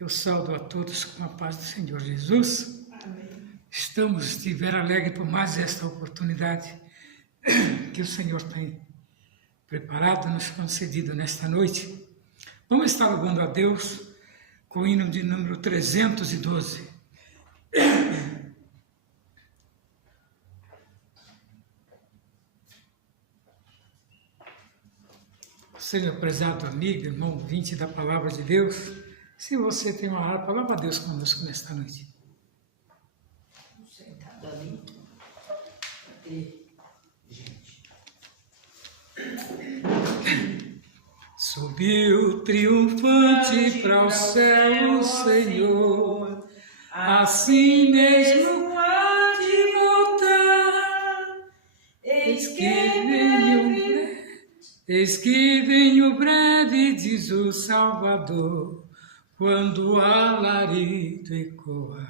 Eu saúdo a todos com a paz do Senhor Jesus. Amém. Estamos de ver alegre por mais esta oportunidade que o Senhor tem preparado, nos concedido nesta noite. Vamos estar louvando a Deus com o hino de número 312. Seja prezado amigo, irmão, ouvinte da Palavra de Deus, se você tem uma harpa, louva a Deus conosco nesta noite. Sentado ali. Cadê? Gente. Subiu triunfante para o céu o Senhor, assim mesmo há de voltar. Eis que venho breve, diz o Salvador, quando o alarido ecoa.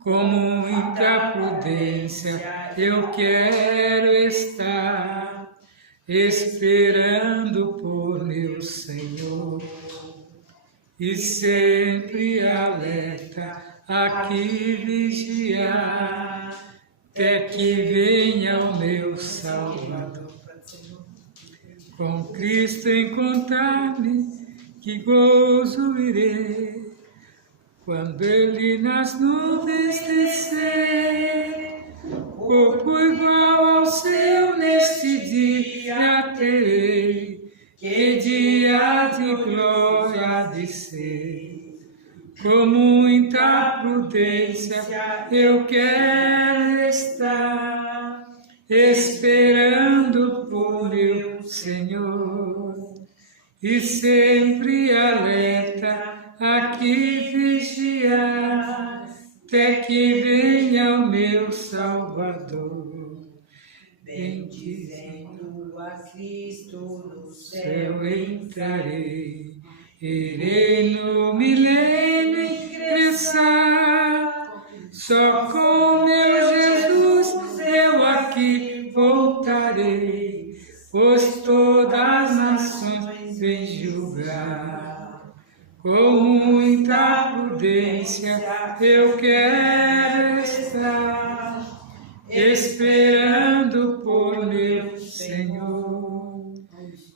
Com muita prudência eu quero estar, esperando por meu Senhor, e sempre alerta aqui vigiar, até que venha o meu Salvador. Com Cristo encontrar-me, que gozo irei, quando Ele nas nuvens descer. Corpo igual ao seu neste dia terei, que dia de glória há de ser. Com muita prudência eu quero estar, esperando por meu Senhor, e sempre alerta aqui vigiar, até que venha o meu Salvador. Bendizendo a Cristo no Eu céu entrarei, irei no milênio ingressar, só com meu Jesus eu aqui voltarei, pois todas as nações vêm julgar. Com muita prudência eu quero estar, esperando por meu Senhor,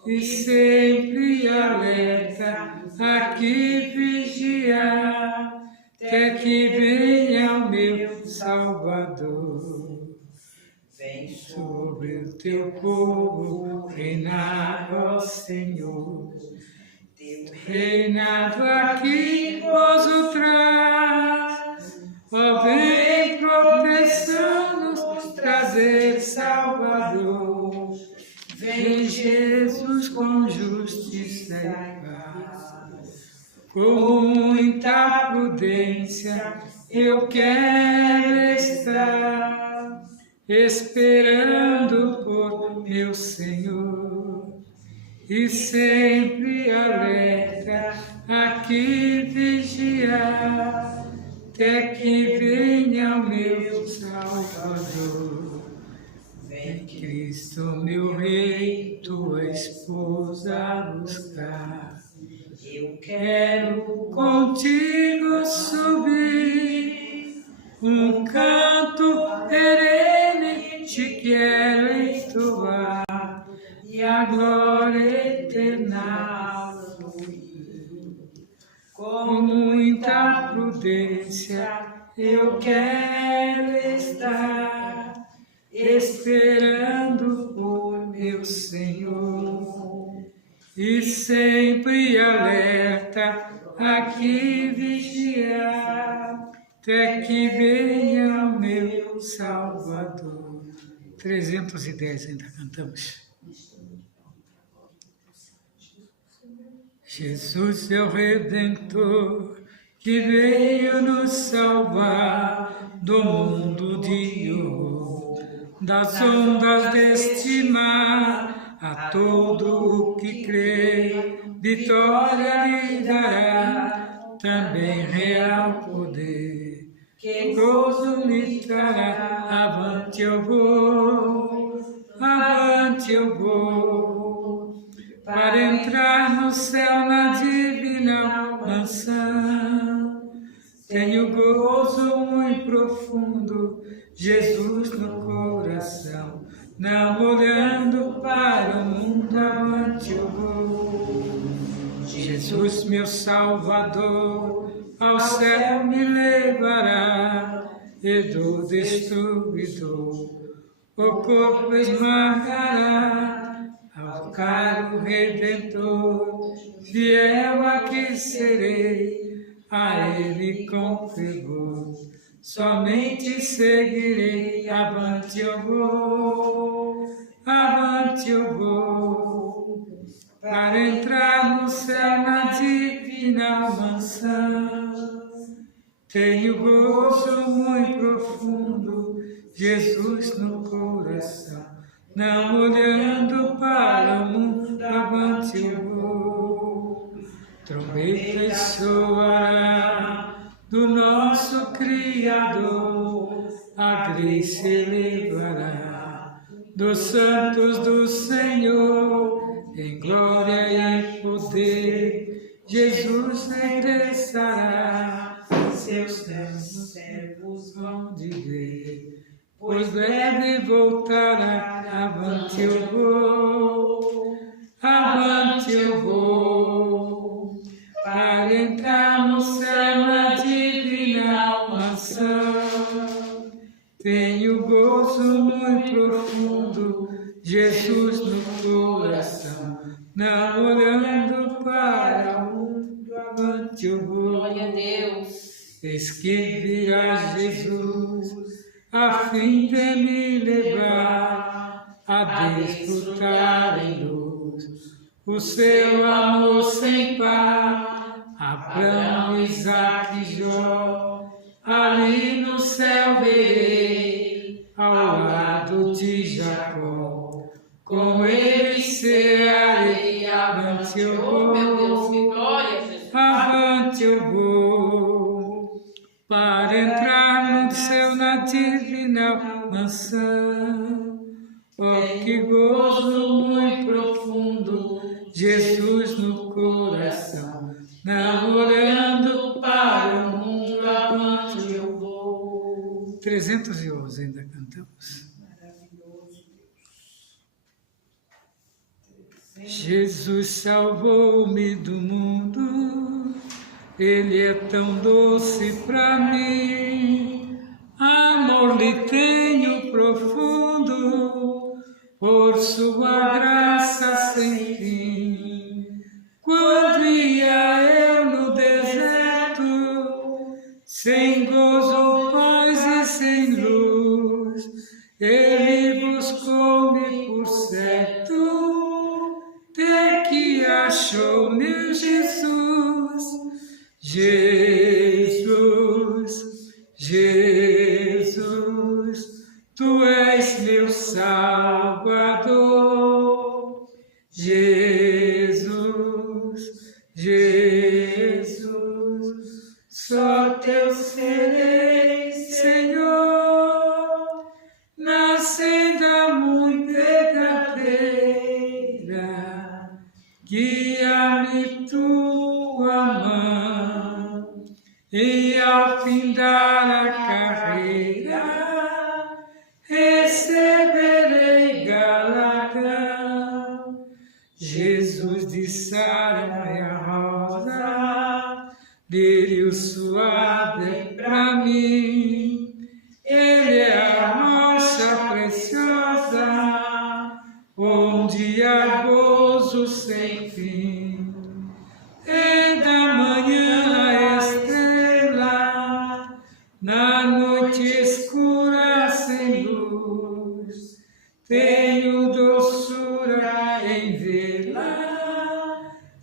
e sempre alerta aqui vigiar, até que venha o meu Salvador. vem Sobre o teu povo reinar, ó Senhor, teu reinado aqui gozo traz, ó vem proteção nos trazer Salvador, vem Jesus com justiça e paz. Com muita prudência eu quero estar, esperando por meu Senhor, e sempre alerta aqui vigiar, até que venha o meu Salvador. Vem Cristo, meu Rei, tua esposa buscar. eu Quero contigo subir, um canto perene te quero entoar, e a glória eterna fluir. Com muita prudência eu quero estar, esperando por meu Senhor, e sempre alerta aqui vigiar, até que venha o meu Salvador. 310 ainda cantamos. Jesus é o Redentor, que veio nos salvar do mundo de horror, das ondas deste mar. A todo o que crê, vitória lhe dará, também real poder, que gozo lhe trará. Avante eu vou, para entrar no céu na divina mansão. Jesus no coração, não olhando para o mundo, avante eu vou. Jesus, meu Salvador, ao céu me levará, e do destruidor o corpo esmagará. Ao caro Redentor, fiel aqui serei, a Ele com fervor somente seguirei. Avante eu vou, para entrar no céu na divina mansão. Tenho gozo muito profundo, Jesus no coração, não olhando para o mundo, avante eu vou. Trombeta soará do nosso Criador, a grei se elevará dos santos do Senhor, em glória e em poder, Jesus regressará. Seus servos vão dizer, pois breve voltará. Avante eu vou, para entrar no céu na divina mansão. Tenho gozo muito profundo, Jesus no coração, não olhando para o mundo, avante eu vou. Glória a Deus. Eis que virá Jesus, a fim de me levar a desfrutar em luz o seu amor sem par. Abraão, Isaque e Jó, ali no céu verei, ao lado de Jacó, com ele cearei. Avante eu vou, Meu Deus, que glória, Jesus. avante eu vou, para entrar no céu na divina mansão. Oh, que gozo muito profundo, Jesus no coração, não olhando para o mundo, avante eu vou. 311 ainda cantamos. Jesus salvou-me do mundo, Ele é tão doce pra mim. Amor lhe tenho profundo, por sua graça sem fim. Quando ia eu no deserto, sem gozo, paz e sem luz, Ele buscou-me por certo, até que achou meu Jesus. Jesus, Tu és meu Salvador. Jesus, só Teu serei, Senhor, na senda muito verdadeira, guia-me Tua mão, e ao findar a carreira, receberei galardão. Jesus de Sara e a rosa, lírio suave é pra mim. Ele é a rocha preciosa, onde há gozo sem fim. E da manhã a estrela, na noite escura sem luz, tenho doçura em vê-la,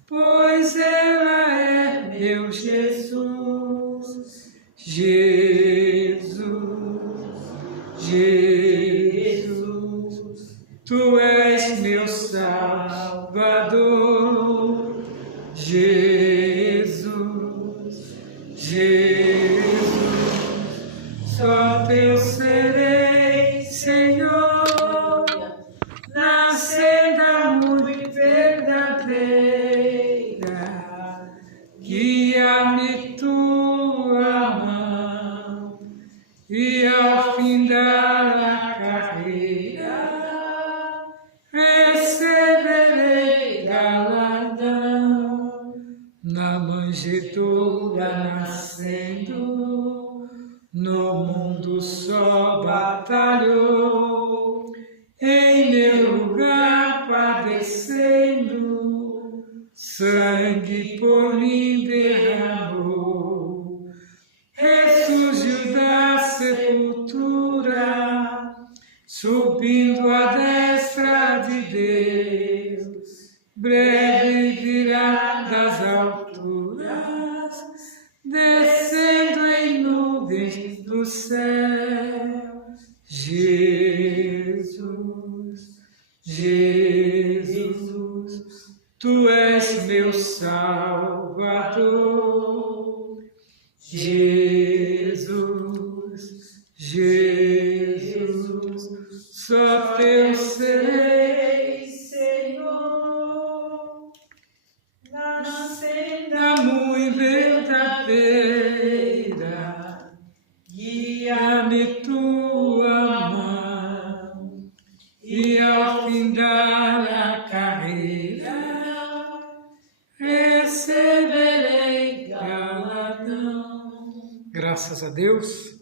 pois ela é meu Jesus. Jesus, Tu és meu Salvador. Jesus, só Teu serei, Senhor, na senda muito verdadeira, guia-me Tua mão, e ao fim da na manjedoura nascendo, no mundo só batalhou, em meu lugar padecendo, sangue por mim derramou, ressurgiu da sepultura, subindo à destra de Deus, breve virá das alturas, descendo em nuvens do céu. Jesus, Jesus, Tu és meu Salvador. Jesus, Jesus, só Teu serei, Senhor, na senda muito verdadeira, guia-me Tua mão, e ao findar a carreira, receberei galardão. Graças a Deus,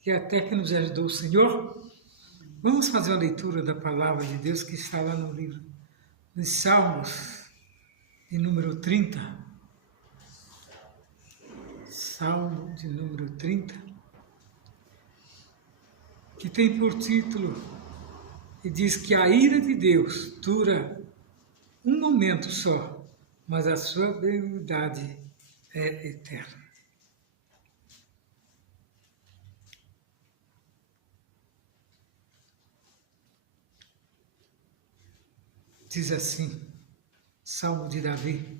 que até que nos ajudou o Senhor. Vamos fazer a leitura da palavra de Deus que está lá no livro dos Salmos, de número 30. Salmo de número 30, que tem por título, e diz que a ira de Deus dura um momento só, mas a sua benignidade é eterna. Diz assim, Salmo de Davi: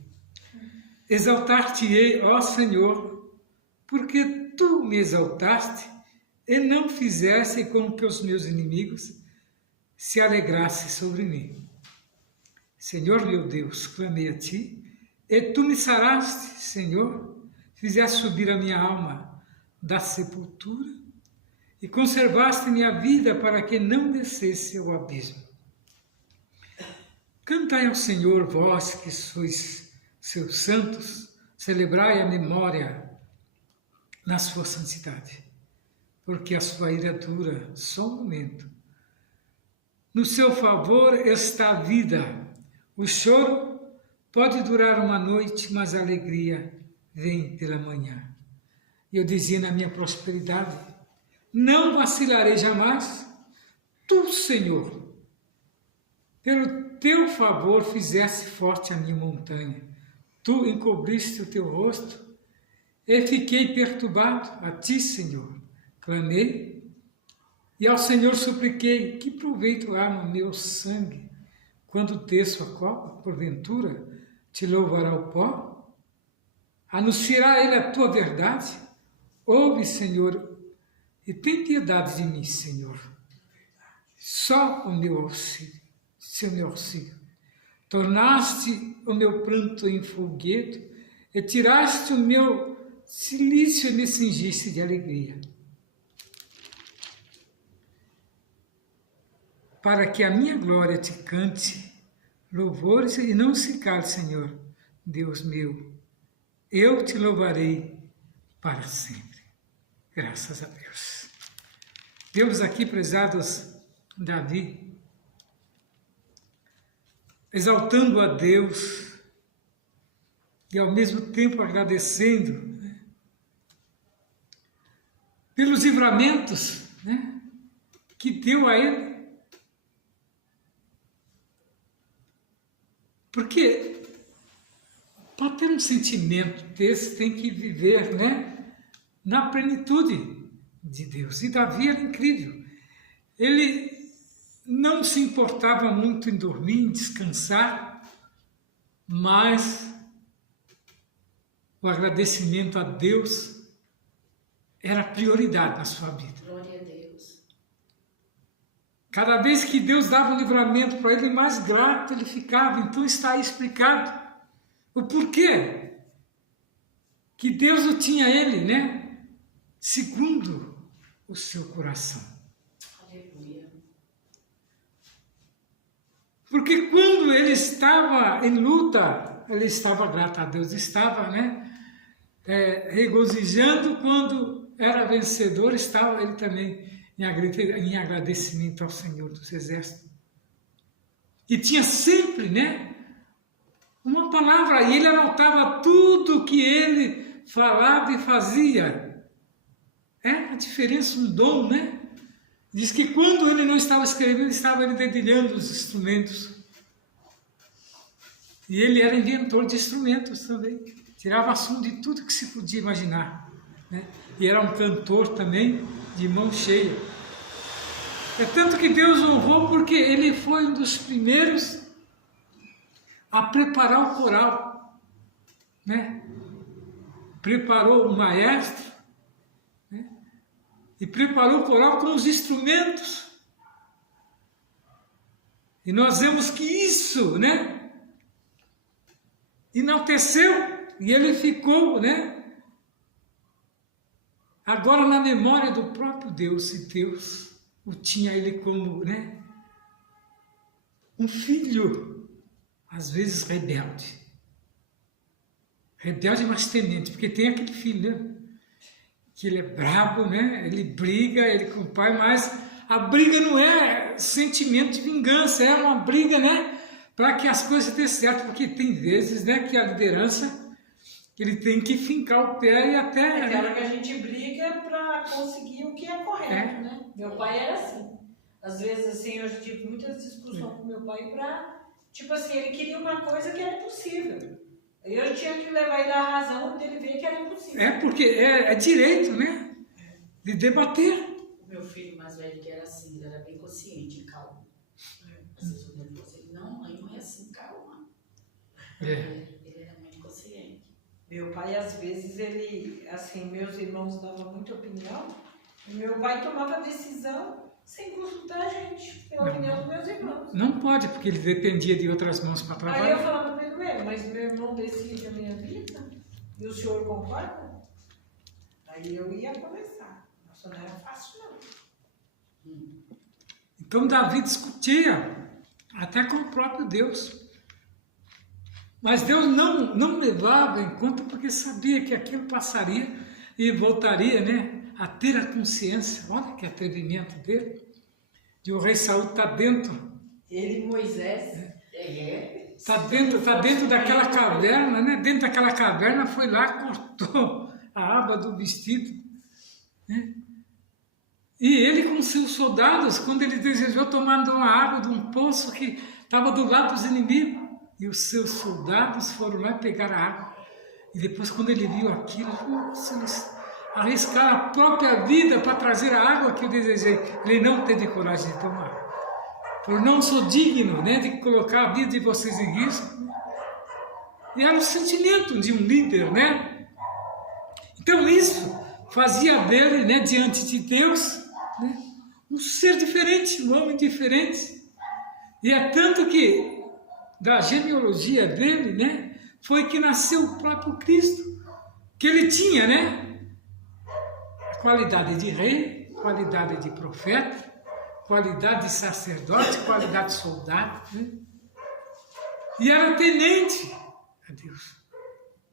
Exaltar-te-ei, ó Senhor, porque Tu me exaltaste e não fizeste com que os meus inimigos se alegrassem sobre mim. Senhor meu Deus, clamei a Ti, e Tu me saraste, Senhor, fizeste subir a minha alma da sepultura e conservaste minha vida para que não descesse ao abismo. Cantai ao Senhor, vós que sois seus santos, celebrai a memória na sua santidade, porque a sua ira dura só um momento. No seu favor está a vida. O choro pode durar uma noite, mas a alegria vem pela manhã. E eu dizia na minha prosperidade: não vacilarei jamais. Tu, Senhor, pelo Teu favor fizeste forte a minha montanha. Tu encobriste o Teu rosto e fiquei perturbado. A Ti, Senhor, clamei e ao Senhor supliquei: que proveito há no meu sangue quando desço a cova? Porventura Te louvará o pó? Anunciará ele a Tua verdade? Ouve, Senhor, e tem piedade de mim, Senhor. Só o meu auxílio, seu meu auxílio. Tornaste o meu pranto em folguedo e tiraste o meu cilício e me cingiste de alegria. Para que a minha glória Te cante louvores e não se cale, Senhor, Deus meu. Eu Te louvarei para sempre. Graças a Deus. Vemos aqui, prezados, Davi exaltando a Deus e ao mesmo tempo agradecendo, pelos livramentos, que deu a ele. Porque para ter um sentimento desse tem que viver, na plenitude de Deus. E Davi era incrível. Ele não se importava muito em dormir, em descansar, mas o agradecimento a Deus era prioridade na sua vida. Glória a Deus. Cada vez que Deus dava um livramento para ele, mais grato ele ficava. Então está aí explicado o porquê que Deus o tinha ele, segundo o seu coração. Aleluia. Porque quando ele estava em luta, ele estava, grato a Deus, estava, né? Regozijando quando era vencedor, estava ele também em agradecimento ao Senhor dos Exércitos. E tinha sempre, né? Uma palavra, e ele anotava tudo que ele falava e fazia. É a diferença, um dom, né? Diz que quando ele não estava escrevendo, estava ele dedilhando os instrumentos. E ele era inventor de instrumentos também. Tirava som de tudo que se podia imaginar. Né? E era um cantor também, de mão cheia. É tanto que Deus honrou porque ele foi um dos primeiros a preparar o coral. Né? Preparou o maestro, né? E preparou o coral com os instrumentos. E nós vemos que isso, né? Enalteceu, e ele ficou, né? Agora na memória do próprio Deus, e Deus o tinha ele como, né? Um filho, às vezes rebelde. Rebelde, mas temente, porque tem aquele filho, né? Que ele é brabo, né? Ele briga, ele com o pai, mas a briga não é sentimento de vingança, é uma briga, né? Para que as coisas dêem certo, porque tem vezes, né, que a liderança, ele tem que fincar o pé e até... É aquela que a gente briga para conseguir o que é correto, né? Meu pai era assim. Às vezes, assim, eu tive muitas discussões com meu pai para... Tipo assim, ele queria uma coisa que era impossível. Eu tinha que levar ele à razão dele ver que era impossível. É porque é direito, né? De debater. O meu filho mais velho que era assim, ele era bem consciente, calmo. Às vezes eu lembro assim, não, mãe, não é assim, calma. Ele era muito consciente. Meu pai, às vezes, ele, assim, meus irmãos davam muita opinião, e meu pai tomava decisão sem consultar a gente, pela opinião dos meus irmãos. Não pode, porque ele dependia de outras mãos para Aí eu trabalhar. falava para ele, mas meu irmão decide a minha vida, e o senhor concorda? Aí eu ia conversar. Nossa, não era fácil, não. Então Davi discutia até com o próprio Deus. Mas Deus não levava em conta porque sabia que aquilo passaria e voltaria, né, a ter a consciência. Olha que atrevimento dele. E o rei Saul está dentro. Ele, Moisés, Está dentro daquela caverna, né? Dentro daquela caverna foi lá, cortou a aba do vestido. Né? E ele com seus soldados, quando ele desejou tomar uma água de um poço que estava do lado dos inimigos, e os seus soldados foram lá pegar a água. E depois, quando ele viu aquilo, nossa, eles arriscaram a própria vida para trazer a água que eu desejei. Ele não teve coragem de tomar. Eu não sou digno, né, de colocar a vida de vocês em risco. E era o sentimento de um líder, né? Então isso fazia dele, né, diante de Deus, né, um ser diferente, um homem diferente. E é tanto que da genealogia dele, né, foi que nasceu o próprio Cristo, que ele tinha, né, qualidade de rei, qualidade de profeta, qualidade de sacerdote, qualidade de soldado, né? E era temente a Deus.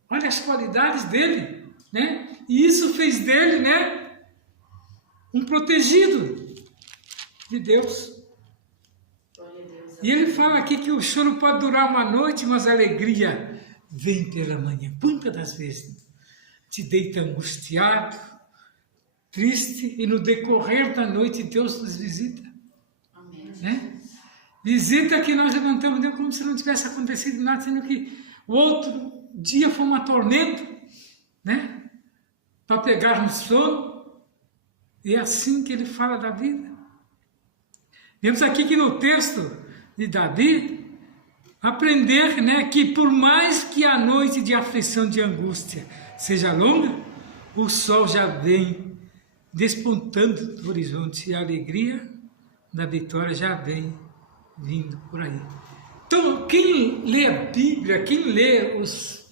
Olha as qualidades dele, né? E isso fez dele, né, um protegido de Deus. E ele fala aqui que o choro pode durar uma noite, mas a alegria vem pela manhã. Quantas das vezes te deita angustiado, triste, e no decorrer da noite Deus nos visita. Amém. Né? Visita que nós levantamos Deus como se não tivesse acontecido nada, sendo que o outro dia foi uma tormenta, né? Para pegarmos sono. E é assim que ele fala da vida. Vemos aqui que no texto de Davi, aprender, né, que por mais que a noite de aflição, de angústia seja longa, o sol já vem despontando do horizonte e a alegria da vitória já vem vindo por aí. Então, quem lê a Bíblia, quem lê os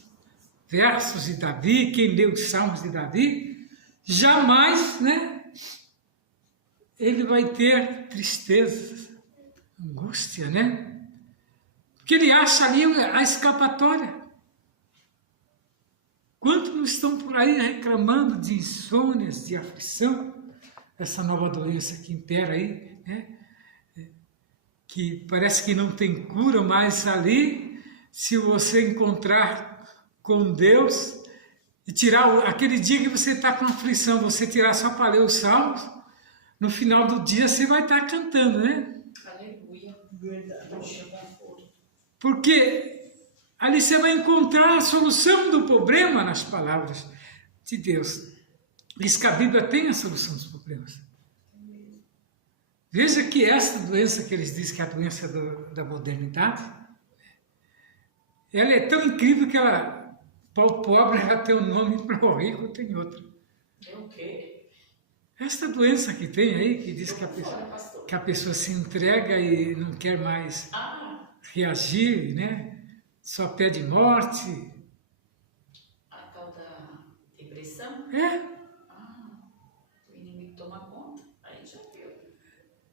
versos de Davi, quem lê os salmos de Davi, jamais, né, ele vai ter tristeza, angústia, né? Porque ele acha ali a escapatória. Alguns estão por aí reclamando de insônias, de aflição, essa nova doença que impera aí, né? Que parece que não tem cura, mas ali, se você encontrar com Deus e tirar aquele dia que você está com aflição, você tirar só para ler os salmos, no final do dia você vai estar cantando, né? Aleluia. Verdade. Porque ali você vai encontrar a solução do problema nas palavras de Deus. Diz que a Bíblia tem a solução dos problemas. Veja que esta doença que eles dizem que é a doença da modernidade, ela é tão incrível que ela, para o pobre ela tem um nome, para o rico tem outro. É o quê? Esta doença que tem aí, que diz que a pessoa se entrega e não quer mais reagir, né? Só pede morte. A tal da depressão? É. O inimigo toma conta, aí já viu.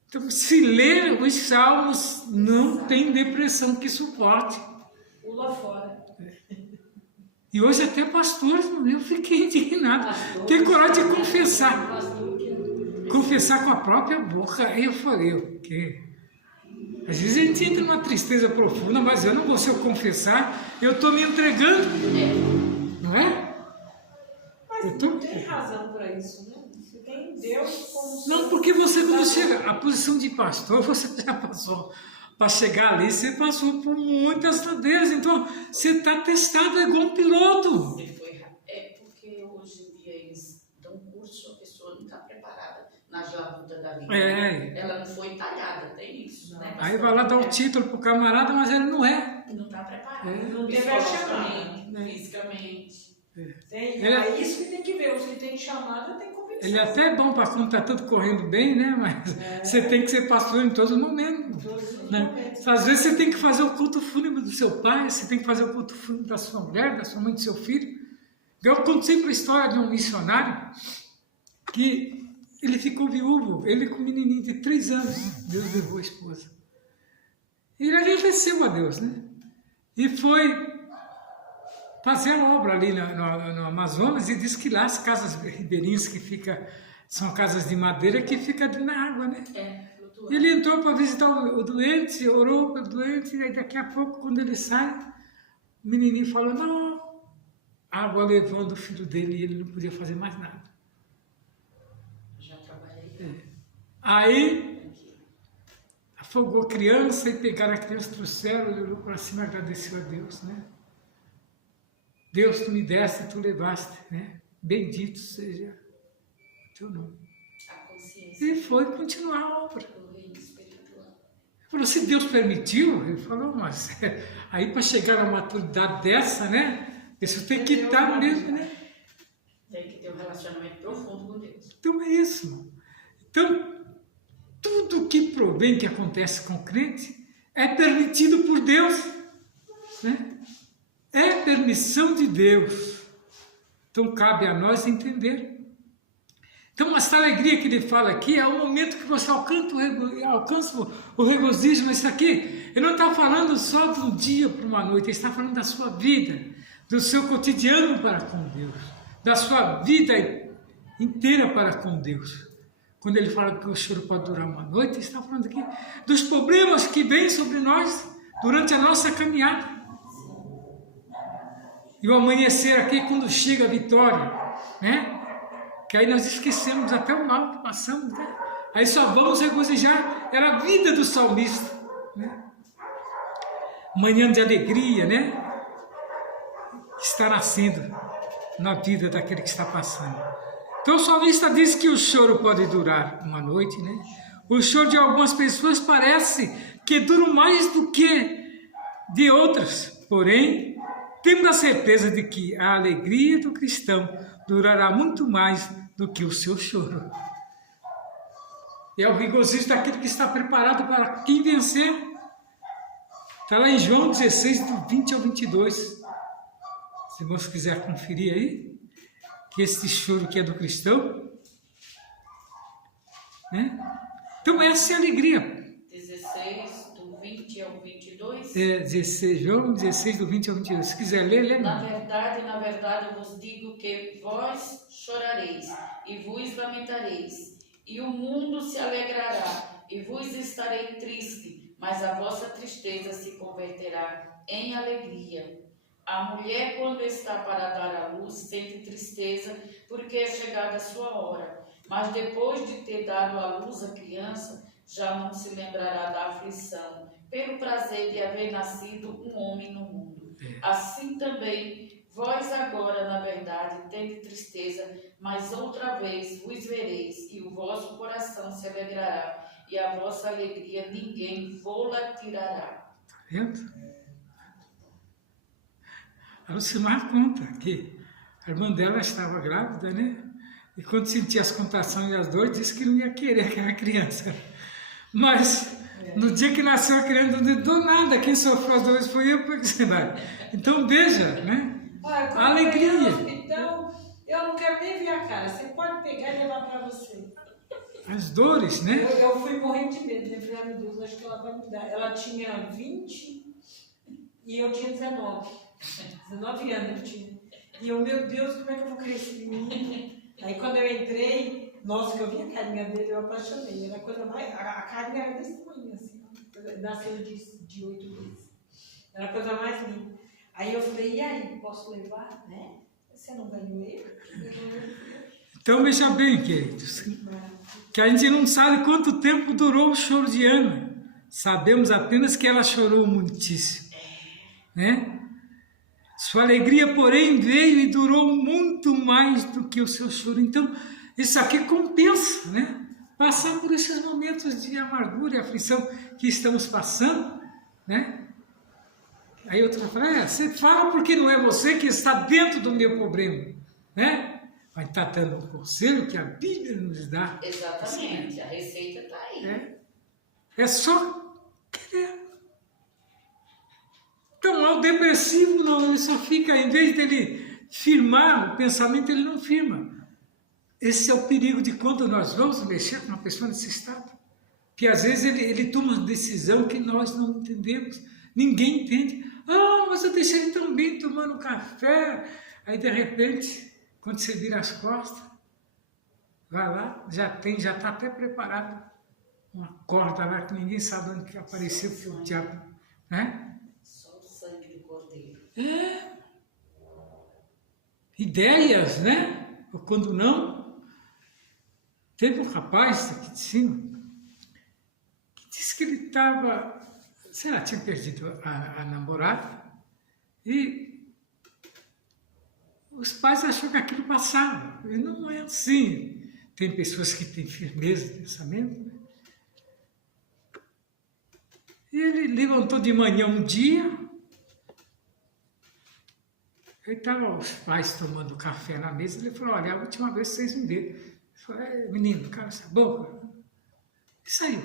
Então, se ler os salmos, não tem depressão que suporte. Pula fora. E hoje até pastores, eu fiquei indignado. Tem coragem de confessar. Confessar com a própria boca. Aí eu falei, o quê? Às vezes a gente entra numa tristeza profunda, mas eu não vou, se eu confessar, eu estou me entregando. Não é? Mas não tem razão para isso, né? Você tem Deus como... Não, porque você quando chega, a posição de pastor, você já passou. Para chegar ali, você passou por muitas ladeiras, então você está testado igual um piloto. É porque hoje em dia eles dão curso, a pessoa não está preparada na labuta da vida. É. Ela não foi talhada, tem isso, né? Aí vai lá dar o título pro camarada, mas ele não é. Não está preparado. Não teve a chamada. Fisicamente. É isso que tem que ver. Os que tem chamada tem que conversar. Ele é até bom para quando está tudo correndo bem, né? Mas você tem que ser pastor em todos os momentos. Né? Às vezes você tem que fazer o culto fúnebre do seu pai, você tem que fazer o culto fúnebre da sua mulher, da sua mãe, do seu filho. Eu conto sempre a história de um missionário que ele ficou viúvo, ele com um menininho de 3 anos, Deus levou a esposa. E ele agradeceu a Deus, né? E foi fazer a obra ali no Amazonas e diz que lá as casas ribeirinhas que são casas de madeira que ficam na água, né? Ele entrou para visitar o doente, orou pelo doente, e aí daqui a pouco, quando ele sai, o menininho falou, não, a água levando o filho dele e ele não podia fazer mais nada. Já trabalhei. Aí, afogou a criança e pegaram a criança, trouxeram, ele olhou para cima e agradeceu a Deus, né? Deus, tu me deste, tu levaste, né? Bendito seja o teu nome. A consciência. E foi continuar a obra. Do reino espiritual. Ele falou, se Deus permitiu, ele falou, mas aí para chegar a uma maturidade dessa, né? Isso tem que estar mesmo, né? Tem que ter um relacionamento profundo com Deus. Então é isso. Então, tudo que provém que acontece com o crente é permitido por Deus, né? É permissão de Deus. Então cabe a nós entender. Então essa alegria que ele fala aqui é o momento que você alcança o regozijo, mas isso aqui, ele não está falando só de um dia para uma noite, ele está falando da sua vida, do seu cotidiano para com Deus, da sua vida inteira para com Deus. Quando ele fala que o choro pode durar uma noite, ele está falando aqui dos problemas que vêm sobre nós durante a nossa caminhada. E o amanhecer aqui, quando chega a vitória, né? Que aí nós esquecemos até o mal que passamos, né? Aí só vamos regozijar. Era a vida do salmista, né? Manhã de alegria, né? Que está nascendo na vida daquele que está passando. Então o salmista diz que o choro pode durar uma noite, né? O choro de algumas pessoas parece que dura mais do que de outras, porém temos a certeza de que a alegria do cristão durará muito mais do que o seu choro. É o regozijo daquele que está preparado para quem vencer. Está lá em João 16, do 20 ao 22. Se você quiser conferir aí, que esse choro que é do cristão, né? Então essa é a alegria. 16, do 20 ao 22. João 16, do 20 ao 21. Se quiser ler, lê. Na verdade, eu vos digo que vós chorareis e vos lamentareis, e o mundo se alegrará, e vos estarei triste, mas a vossa tristeza se converterá em alegria. A mulher, quando está para dar à luz, sente tristeza, porque é chegada a sua hora. Mas depois de ter dado à luz a criança, já não se lembrará da aflição, pelo prazer de haver nascido um homem no mundo. Assim também, vós agora, na verdade, tendes tristeza, mas outra vez vos vereis, e o vosso coração se alegrará, e a vossa alegria ninguém vô-la tirará. Está vendo? A Lucimar conta que a irmã dela estava grávida, né? E quando sentia as contrações e as dores, disse que não ia querer aquela criança. Mas no dia que nasceu a criança, do nada, quem sofreu as dores foi eu, porque você vai. Então veja, né? Olha, A alegria. Então, eu não quero nem ver a cara. Você pode pegar e levar para você. As dores, né? Eu fui morrendo de medo. Eu falei, ah, meu Deus, acho que ela vai me dar. Ela tinha 20 e eu tinha 19. 19 anos eu tinha. E eu, meu Deus, como é que eu vou criar esse menino? Aí quando eu entrei, nossa, que eu vi a carinha dele, eu apaixonei. Era a coisa mais. A carinha era desse tamanho, assim. Nasceu de 8 meses. Era a coisa mais linda. Aí eu falei, e aí, posso levar? Né? Você não ganhou ele? Então veja bem, queridos, que a gente não sabe quanto tempo durou o choro de Ana. Sabemos apenas que ela chorou muitíssimo, né? Sua alegria, porém, veio e durou muito mais do que o seu choro. Então, isso aqui compensa, né? Passar por esses momentos de amargura e aflição que estamos passando, né? Aí outra fala, você fala porque não é você que está dentro do meu problema, né? Vai estar dando um conselho que a Bíblia nos dá. Exatamente, a receita está aí. É só querer. Então, o depressivo não, ele só fica, em vez dele firmar o pensamento, ele não firma. Esse é o perigo de quando nós vamos mexer com uma pessoa nesse estado. Que às vezes ele toma uma decisão que nós não entendemos. Ninguém entende. Ah, mas eu deixei ele tão bem tomando café. Aí, de repente, quando você vira as costas, vai lá, já está até preparado uma corda lá que ninguém sabe onde que apareceu, porque o diabo, né? Só o sangue do cordeiro. Ideias, né? Ou quando não, teve um rapaz aqui de cima que disse que ele estava, sei lá, tinha perdido a namorada e os pais achou que aquilo passava. E não é assim. Tem pessoas que têm firmeza de pensamento, né? E ele levantou de manhã um dia, aí estavam os pais tomando café na mesa, ele falou, olha, a última vez que vocês me deram. Ele falou, menino, cala essa boca. E saiu.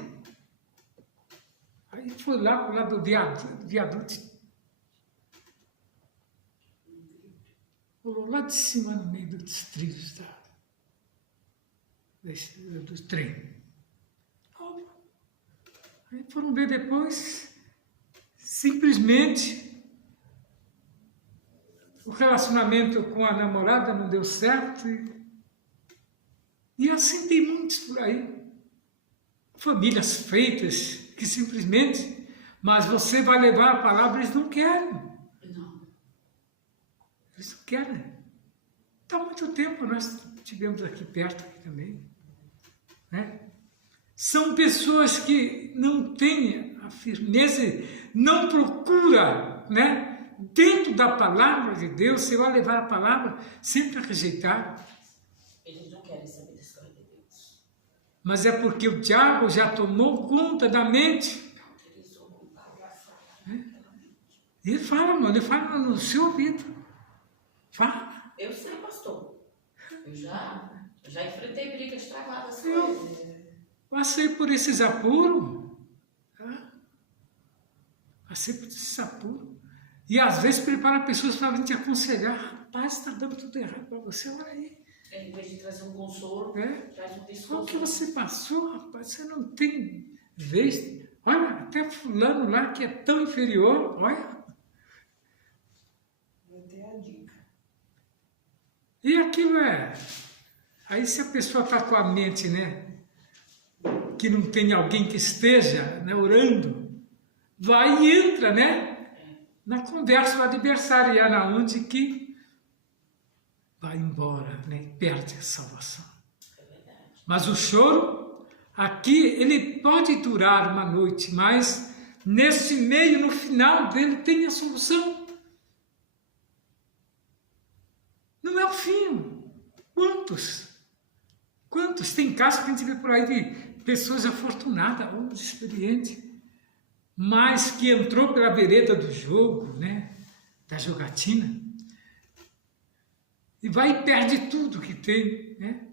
Aí foi lá para o lado do viaduto. Pulou lá de cima no meio dos trilhos do trem. Aí foram ver depois, simplesmente, o relacionamento com a namorada não deu certo. E assim tem muitos por aí. Famílias feitas que simplesmente, mas você vai levar a palavra, eles não querem. Não. Eles não querem. Há muito tempo nós tivemos aqui perto aqui também, né? São pessoas que não têm a firmeza, não procura, né? Dentro da palavra de Deus, você vai levar a palavra sempre a rejeitar. Eles não querem saber da história de Deus. Mas é porque o diabo já tomou conta da mente. Ele fala, mano, ele fala no seu ouvido. Fala. Eu sei, pastor. Eu já enfrentei brigas travadas. Eu passei por esses apuros. Tá? Passei por esses apuros. E às vezes prepara pessoas para vir te aconselhar. Rapaz, está dando tudo errado para você, olha aí. Em vez de trazer um consolo, traz um Olha o que desconsolado. você passou, rapaz. Você não tem vez. Olha, até fulano lá que é tão inferior, olha. Vou ter a dica. E aquilo é... Aí se a pessoa está com a mente, né, que não tem alguém que esteja, né, orando, vai e entra, né, na conversa do adversário, onde que vai embora, né, e perde a salvação. Mas o choro, aqui, ele pode durar uma noite, mas nesse meio, no final dele, tem a solução. Não é o fim. Quantos? Tem casos que a gente vê por aí de pessoas afortunadas, ou experientes, mas que entrou pela vereda do jogo, né, da jogatina, e vai e perde tudo que tem, né?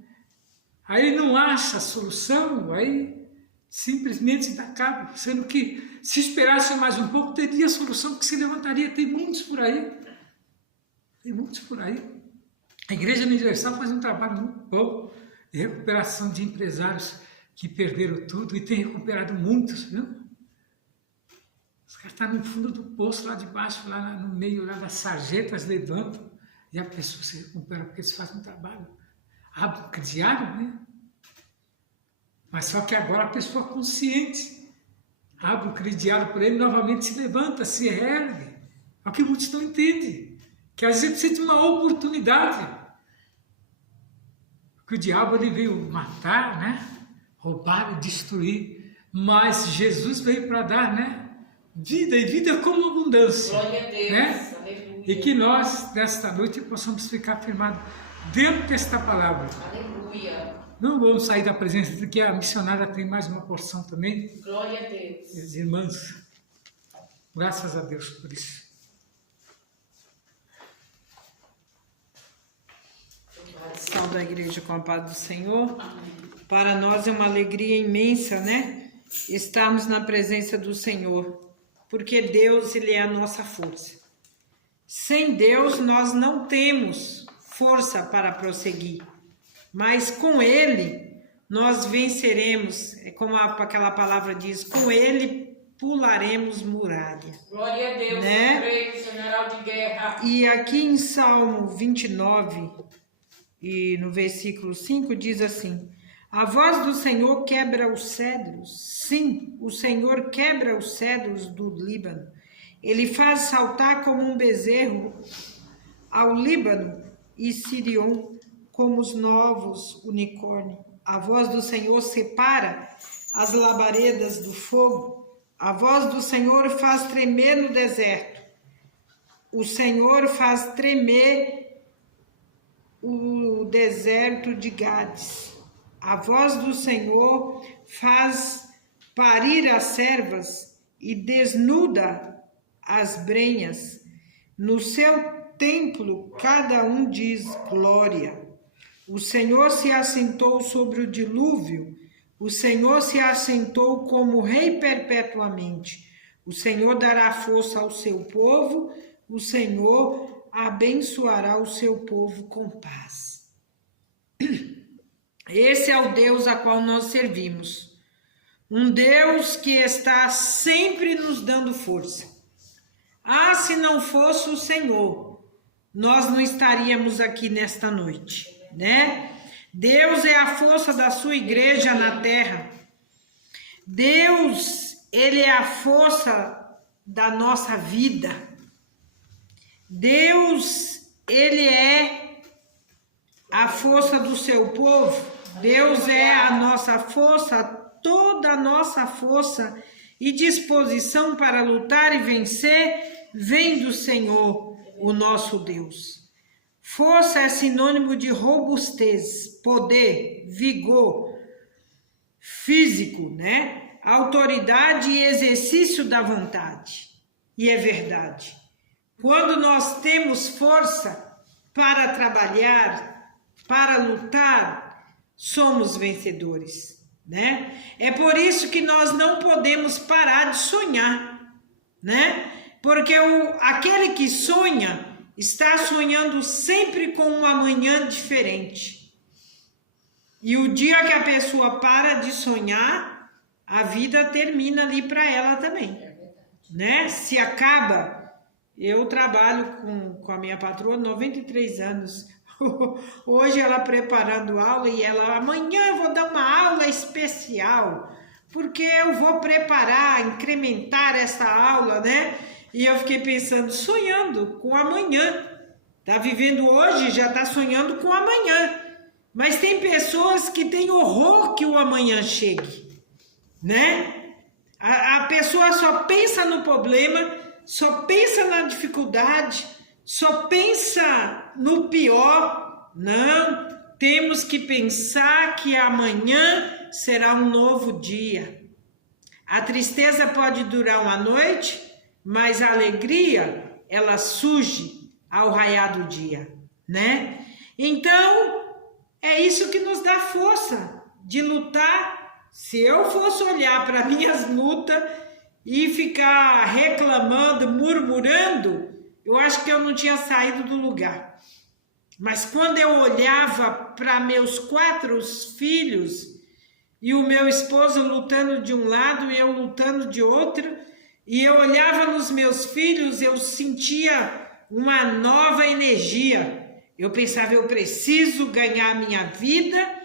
Aí não acha a solução, aí simplesmente se dá cabo, sendo que se esperasse mais um pouco, teria a solução que se levantaria. Tem muitos por aí. A Igreja Universal faz um trabalho muito bom de recuperação de empresários que perderam tudo e tem recuperado muitos, viu? Os caras estão no fundo do poço, lá de baixo, lá no meio lá das sarjetas, levantam e a pessoa se recupera, porque eles fazem um trabalho. Abre o crediário, né? Mas só que agora a pessoa consciente abre o crediário por ele, novamente se levanta, se ergue. É o que muitos não entendem, que às vezes precisa de uma oportunidade. Porque o diabo ele veio matar, né? Roubar e destruir, mas Jesus veio para dar, né, vida, e vida com abundância. Glória a Deus, né? aleluia. E que nós, nesta noite, possamos ficar firmados dentro desta palavra. Aleluia. Não vamos sair da presença, porque a missionária tem mais uma porção também. Glória a Deus. As irmãs, graças a Deus por isso. Salve a igreja com a paz do Senhor. Amém. Para nós é uma alegria imensa, né? Estarmos na presença do Senhor, porque Deus, Ele é a nossa força. Sem Deus nós não temos força para prosseguir, mas com Ele nós venceremos, é como aquela palavra diz, com Ele pularemos muralha. Glória a Deus, né? Rei, general de guerra. E aqui em Salmo 29, e no versículo 5, diz assim: a voz do Senhor quebra os cedros. Sim, o Senhor quebra os cedros do Líbano. Ele faz saltar como um bezerro ao Líbano e Sirion como os novos unicórnios. A voz do Senhor separa as labaredas do fogo. A voz do Senhor faz tremer no deserto. O Senhor faz tremer o deserto de Gades. A voz do Senhor faz parir as servas e desnuda as brenhas. No seu templo cada um diz glória. O Senhor se assentou sobre o dilúvio. O Senhor se assentou como rei perpetuamente. O Senhor dará força ao seu povo. O Senhor abençoará o seu povo com paz. Esse é o Deus a qual nós servimos. Um Deus que está sempre nos dando força. Ah, se não fosse o Senhor, nós não estaríamos aqui nesta noite, né? Deus é a força da sua igreja na terra. Deus, Ele é a força da nossa vida. Deus, Ele é a força do seu povo. Deus é a nossa força, toda a nossa força e disposição para lutar e vencer vem do Senhor, o nosso Deus. Força é sinônimo de robustez, poder, vigor físico, né? Autoridade e exercício da vontade. E é verdade. Quando nós temos força para trabalhar, para lutar, somos vencedores, né? É por isso que nós não podemos parar de sonhar, né? Porque aquele que sonha está sonhando sempre com um amanhã diferente. E o dia que a pessoa para de sonhar, a vida termina ali para ela também, né? Se acaba. Eu trabalho com a minha patroa 93 anos. Hoje ela preparando aula e ela, amanhã eu vou dar uma aula especial, porque eu vou preparar, incrementar essa aula, né? E eu fiquei pensando, sonhando com amanhã. Tá vivendo hoje, já tá sonhando com amanhã. Mas tem pessoas que têm horror que o amanhã chegue, né? A pessoa só pensa no problema, só pensa na dificuldade, só pensa no pior. Não, temos que pensar que amanhã será um novo dia. A tristeza pode durar uma noite, mas a alegria, ela surge ao raiar do dia, né? Então, é isso que nos dá força de lutar. Se eu fosse olhar para minhas lutas e ficar reclamando, murmurando, eu acho que eu não tinha saído do lugar. Mas quando eu olhava para meus 4 filhos e o meu esposo lutando de um lado e eu lutando de outro, e eu olhava nos meus filhos, eu sentia uma nova energia. Eu pensava, eu preciso ganhar minha vida,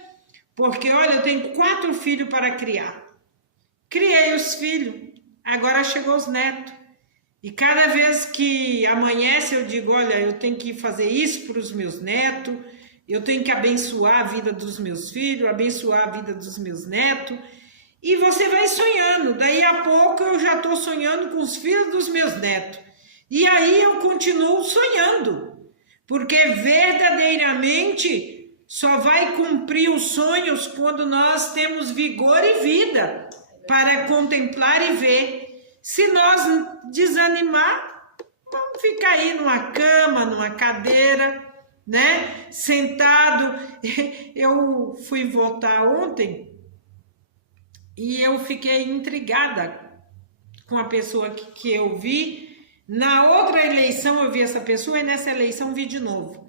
porque olha, eu tenho 4 filhos para criar. Criei os filhos, agora chegou os netos. E cada vez que amanhece eu digo, olha, eu tenho que fazer isso para os meus netos, eu tenho que abençoar a vida dos meus filhos, abençoar a vida dos meus netos. E você vai sonhando, daí a pouco eu já estou sonhando com os filhos dos meus netos. E aí eu continuo sonhando, porque verdadeiramente só vai cumprir os sonhos quando nós temos vigor e vida para contemplar e ver. Se nós desanimar, vamos ficar aí numa cama, numa cadeira, né? Sentado. Eu fui votar ontem e eu fiquei intrigada com a pessoa que eu vi. Na outra eleição eu vi essa pessoa e nessa eleição vi de novo.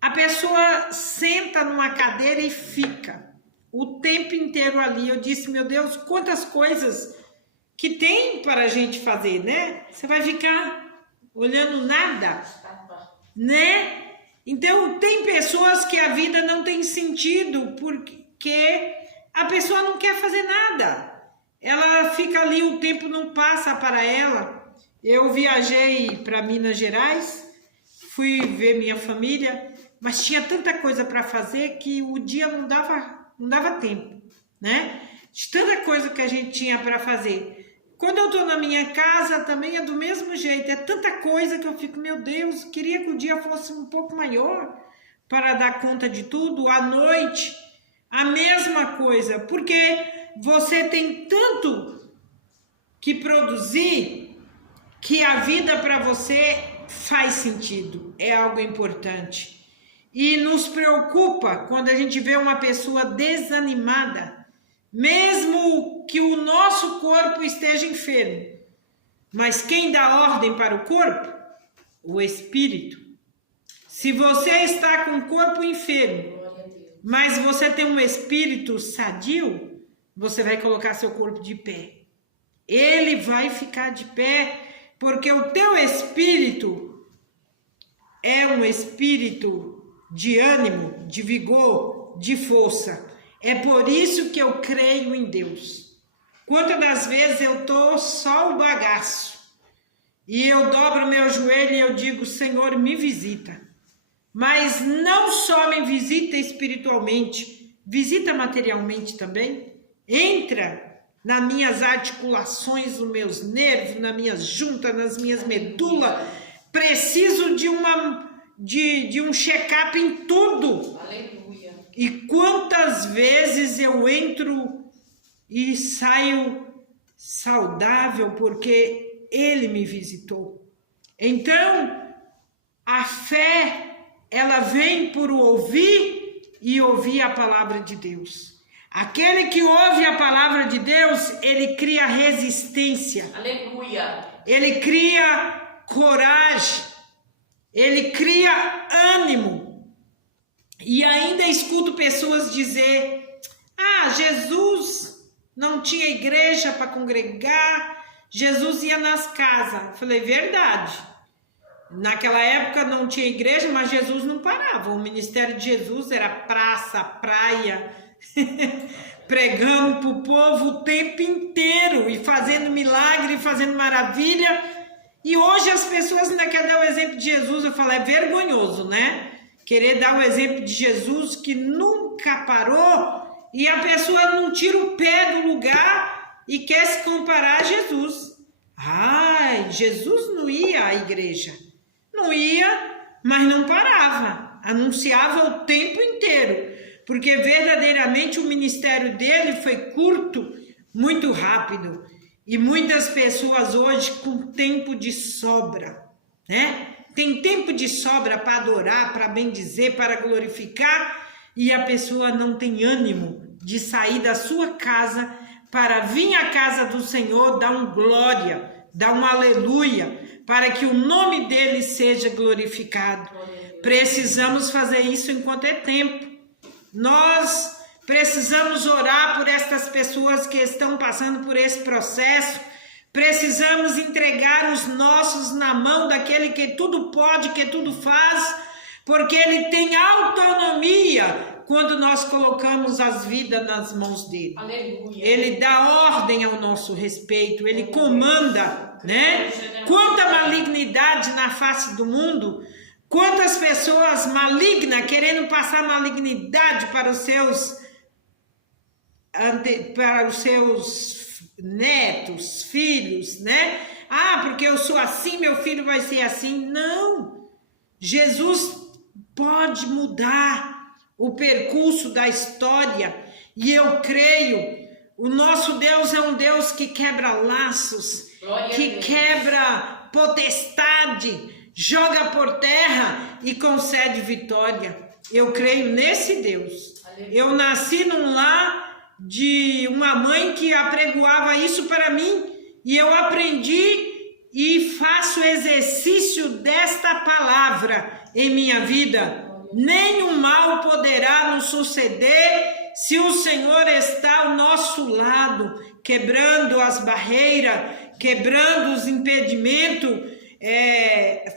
A pessoa senta numa cadeira e fica o tempo inteiro ali. Eu disse, meu Deus, quantas coisas que tem para a gente fazer, né? Você vai ficar olhando nada, né? Então, tem pessoas que a vida não tem sentido porque a pessoa não quer fazer nada. Ela fica ali, o tempo não passa para ela. Eu viajei para Minas Gerais, fui ver minha família, mas tinha tanta coisa para fazer que o dia não dava tempo, né? De tanta coisa que a gente tinha para fazer. Quando eu estou na minha casa, também é do mesmo jeito. É tanta coisa que eu fico, meu Deus, queria que o dia fosse um pouco maior para dar conta de tudo. À noite, a mesma coisa. Porque você tem tanto que produzir que a vida para você faz sentido. É algo importante. E nos preocupa quando a gente vê uma pessoa desanimada. Mesmo que o nosso corpo esteja enfermo, mas quem dá ordem para o corpo? O espírito. Se você está com o corpo enfermo, mas você tem um espírito sadio, você vai colocar seu corpo de pé. Ele vai ficar de pé, porque o teu espírito é um espírito de ânimo, de vigor, de força. É por isso que eu creio em Deus. Quantas das vezes eu estou só o bagaço e eu dobro meu joelho e eu digo, Senhor, me visita. Mas não só me visita espiritualmente, visita materialmente também. Entra nas minhas articulações, nos meus nervos, nas minhas juntas, nas minhas medulas. Preciso de um check-up em tudo. Aleluia. E quantas vezes eu entro e saio saudável porque Ele me visitou. Então, a fé, ela vem por ouvir e ouvir a palavra de Deus. Aquele que ouve a palavra de Deus, ele cria resistência. Aleluia. Ele cria coragem. Ele cria ânimo. E ainda escuto pessoas dizer, Jesus não tinha igreja para congregar, Jesus ia nas casas. Eu falei, verdade. Naquela época não tinha igreja, mas Jesus não parava. O ministério de Jesus era praça, praia, pregando para o povo o tempo inteiro e fazendo milagre, fazendo maravilha. E hoje as pessoas ainda querem dar o exemplo de Jesus. Eu falo, é vergonhoso, né? Querer dar o exemplo de Jesus que nunca parou e a pessoa não tira o pé do lugar e quer se comparar a Jesus. Ai, Jesus não ia à igreja. Não ia, mas não parava. Anunciava o tempo inteiro. Porque verdadeiramente o ministério dele foi curto, muito rápido. E muitas pessoas hoje com tempo de sobra, né? Tem tempo de sobra para adorar, para bendizer, para glorificar, e a pessoa não tem ânimo de sair da sua casa para vir à casa do Senhor, dar um glória, dar um aleluia, para que o nome dele seja glorificado. Precisamos fazer isso enquanto é tempo. Nós precisamos orar por estas pessoas que estão passando por esse processo. Precisamos entregar os nossos na mão daquele que tudo pode, que tudo faz, porque ele tem autonomia quando nós colocamos as vidas nas mãos dele. Aleluia. Ele dá ordem ao nosso respeito, ele comanda, né? Quanta malignidade na face do mundo, quantas pessoas malignas querendo passar malignidade para os seus netos, filhos, né? Ah, porque eu sou assim, meu filho vai ser assim. Não! Jesus pode mudar o percurso da história e eu creio, o nosso Deus é um Deus que quebra laços, que quebra potestade, joga por terra e concede vitória. Eu creio nesse Deus. Eu nasci num lar de uma mãe que apregoava isso para mim e eu aprendi e faço exercício desta palavra em minha vida. Nenhum mal poderá nos suceder se o Senhor está ao nosso lado, quebrando as barreiras, quebrando os impedimentos.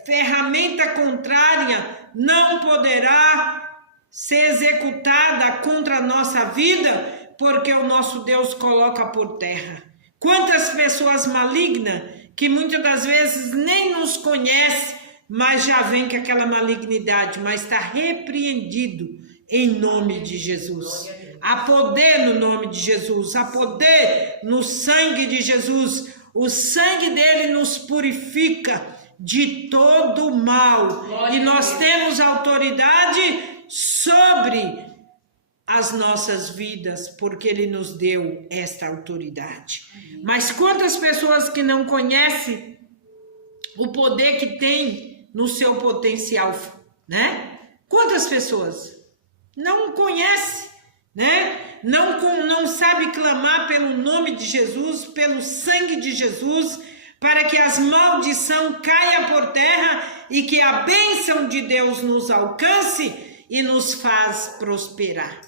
Ferramenta contrária não poderá ser executada contra a nossa vida, porque o nosso Deus coloca por terra. Quantas pessoas malignas que muitas das vezes nem nos conhecem, mas já vem com aquela malignidade, mas está repreendido em nome de Jesus. Há poder no nome de Jesus, há poder no sangue de Jesus. O sangue dele nos purifica de todo mal. E nós temos autoridade sobre as nossas vidas, porque ele nos deu esta autoridade. Mas quantas pessoas que não conhecem o poder que tem no seu potencial, né? Quantas pessoas não conhecem, né? Não sabe clamar pelo nome de Jesus, pelo sangue de Jesus, para que as maldições caiam por terra e que a bênção de Deus nos alcance e nos faz prosperar,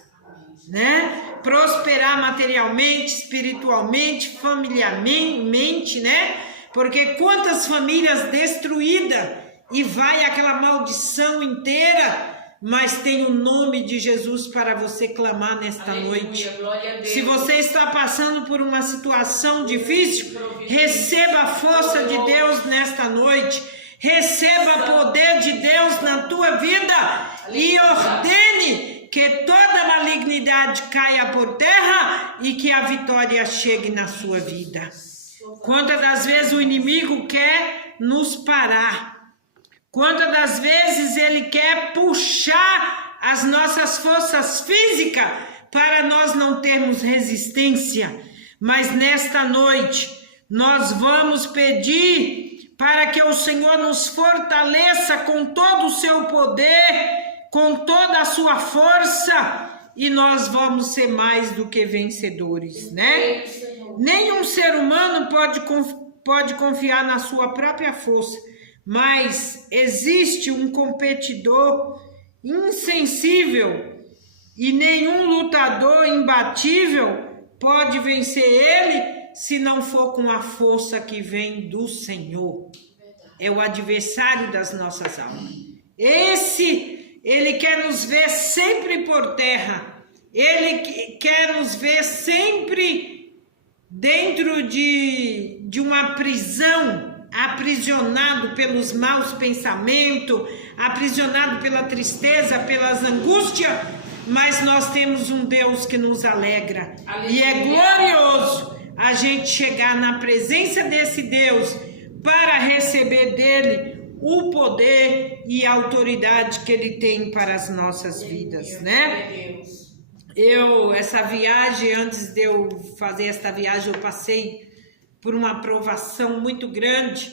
né? Prosperar materialmente, espiritualmente, familiarmente, né? Porque quantas famílias destruídas e vai aquela maldição inteira, mas tem o nome de Jesus para você clamar nesta noite. Se você está passando por uma situação difícil, receba a força de Deus nesta noite, receba o poder de Deus na tua vida e ordene que toda malignidade caia por terra e que a vitória chegue na sua vida. Quantas das vezes o inimigo quer nos parar? Quantas das vezes ele quer puxar as nossas forças físicas para nós não termos resistência? Mas nesta noite nós vamos pedir para que o Senhor nos fortaleça com todo o seu poder, com toda a sua força, e nós vamos ser mais do que vencedores, né? Nenhum ser humano pode confiar na sua própria força, mas existe um competidor insensível e nenhum lutador imbatível pode vencer ele se não for com a força que vem do Senhor. É o adversário das nossas almas. Ele quer nos ver sempre por terra. Ele quer nos ver sempre dentro de uma prisão, aprisionado pelos maus pensamentos, aprisionado pela tristeza, pelas angústias, mas nós temos um Deus que nos alegra. Aleluia. E é glorioso a gente chegar na presença desse Deus para receber dele o poder e a autoridade que ele tem para as nossas vidas, né? Essa viagem, antes de eu fazer esta viagem, eu passei por uma provação muito grande,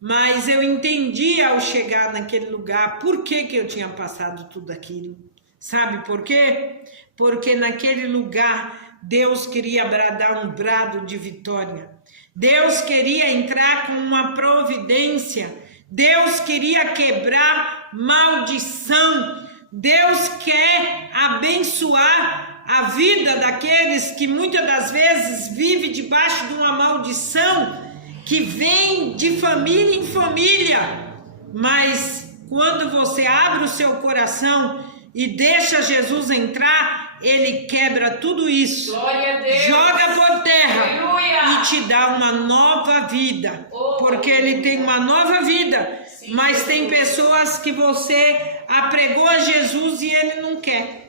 mas eu entendi ao chegar naquele lugar por que eu tinha passado tudo aquilo. Sabe por quê? Porque naquele lugar Deus queria bradar um brado de vitória. Deus queria entrar com uma providência. Deus queria quebrar maldição. Deus quer abençoar a vida daqueles que muitas das vezes vivem debaixo de uma maldição que vem de família em família. Mas quando você abre o seu coração e deixa Jesus entrar, ele quebra tudo isso, joga por terra. Aleluia. E te dá uma nova vida, porque ele tem uma nova vida. Sim, mas tem pessoas que você apregou a Jesus e ele não quer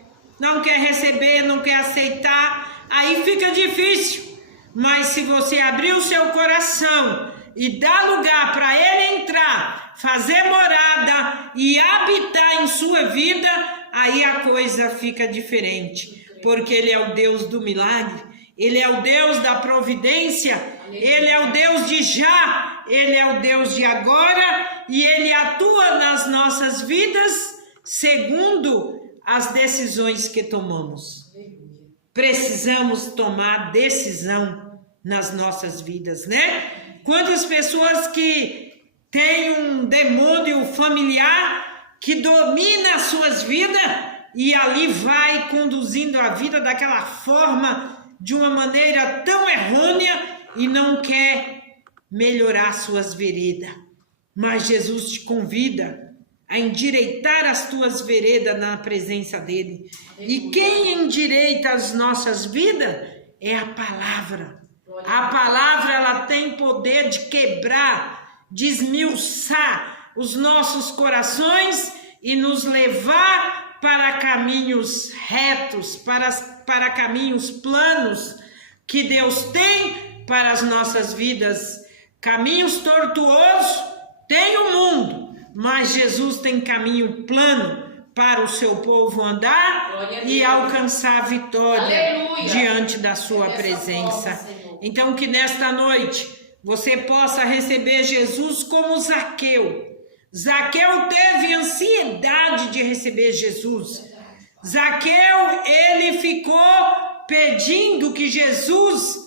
receber, não quer aceitar, aí fica difícil. Mas se você abrir o seu coração e dar lugar para ele entrar, fazer morada e habitar em sua vida, aí a coisa fica diferente, porque ele é o Deus do milagre, ele é o Deus da providência, ele é o Deus de já, ele é o Deus de agora, e ele atua nas nossas vidas segundo as decisões que tomamos. Precisamos tomar decisão nas nossas vidas, né? Quantas pessoas que têm um demônio familiar que domina as suas vidas e ali vai conduzindo a vida daquela forma, de uma maneira tão errônea, e não quer melhorar suas veredas. Mas Jesus te convida a endireitar as tuas veredas na presença dele. E quem endireita as nossas vidas é a palavra. A palavra, ela tem poder de quebrar, de esmiuçar os nossos corações e nos levar para caminhos retos, para caminhos planos que Deus tem para as nossas vidas. Caminhos tortuosos tem o mundo, mas Jesus tem caminho plano para o seu povo andar e alcançar a vitória. Aleluia. Diante da sua presença. Forma, então que nesta noite você possa receber Jesus como Zaqueu. Zaqueu teve ansiedade de receber Jesus. Zaqueu, ele ficou pedindo que Jesus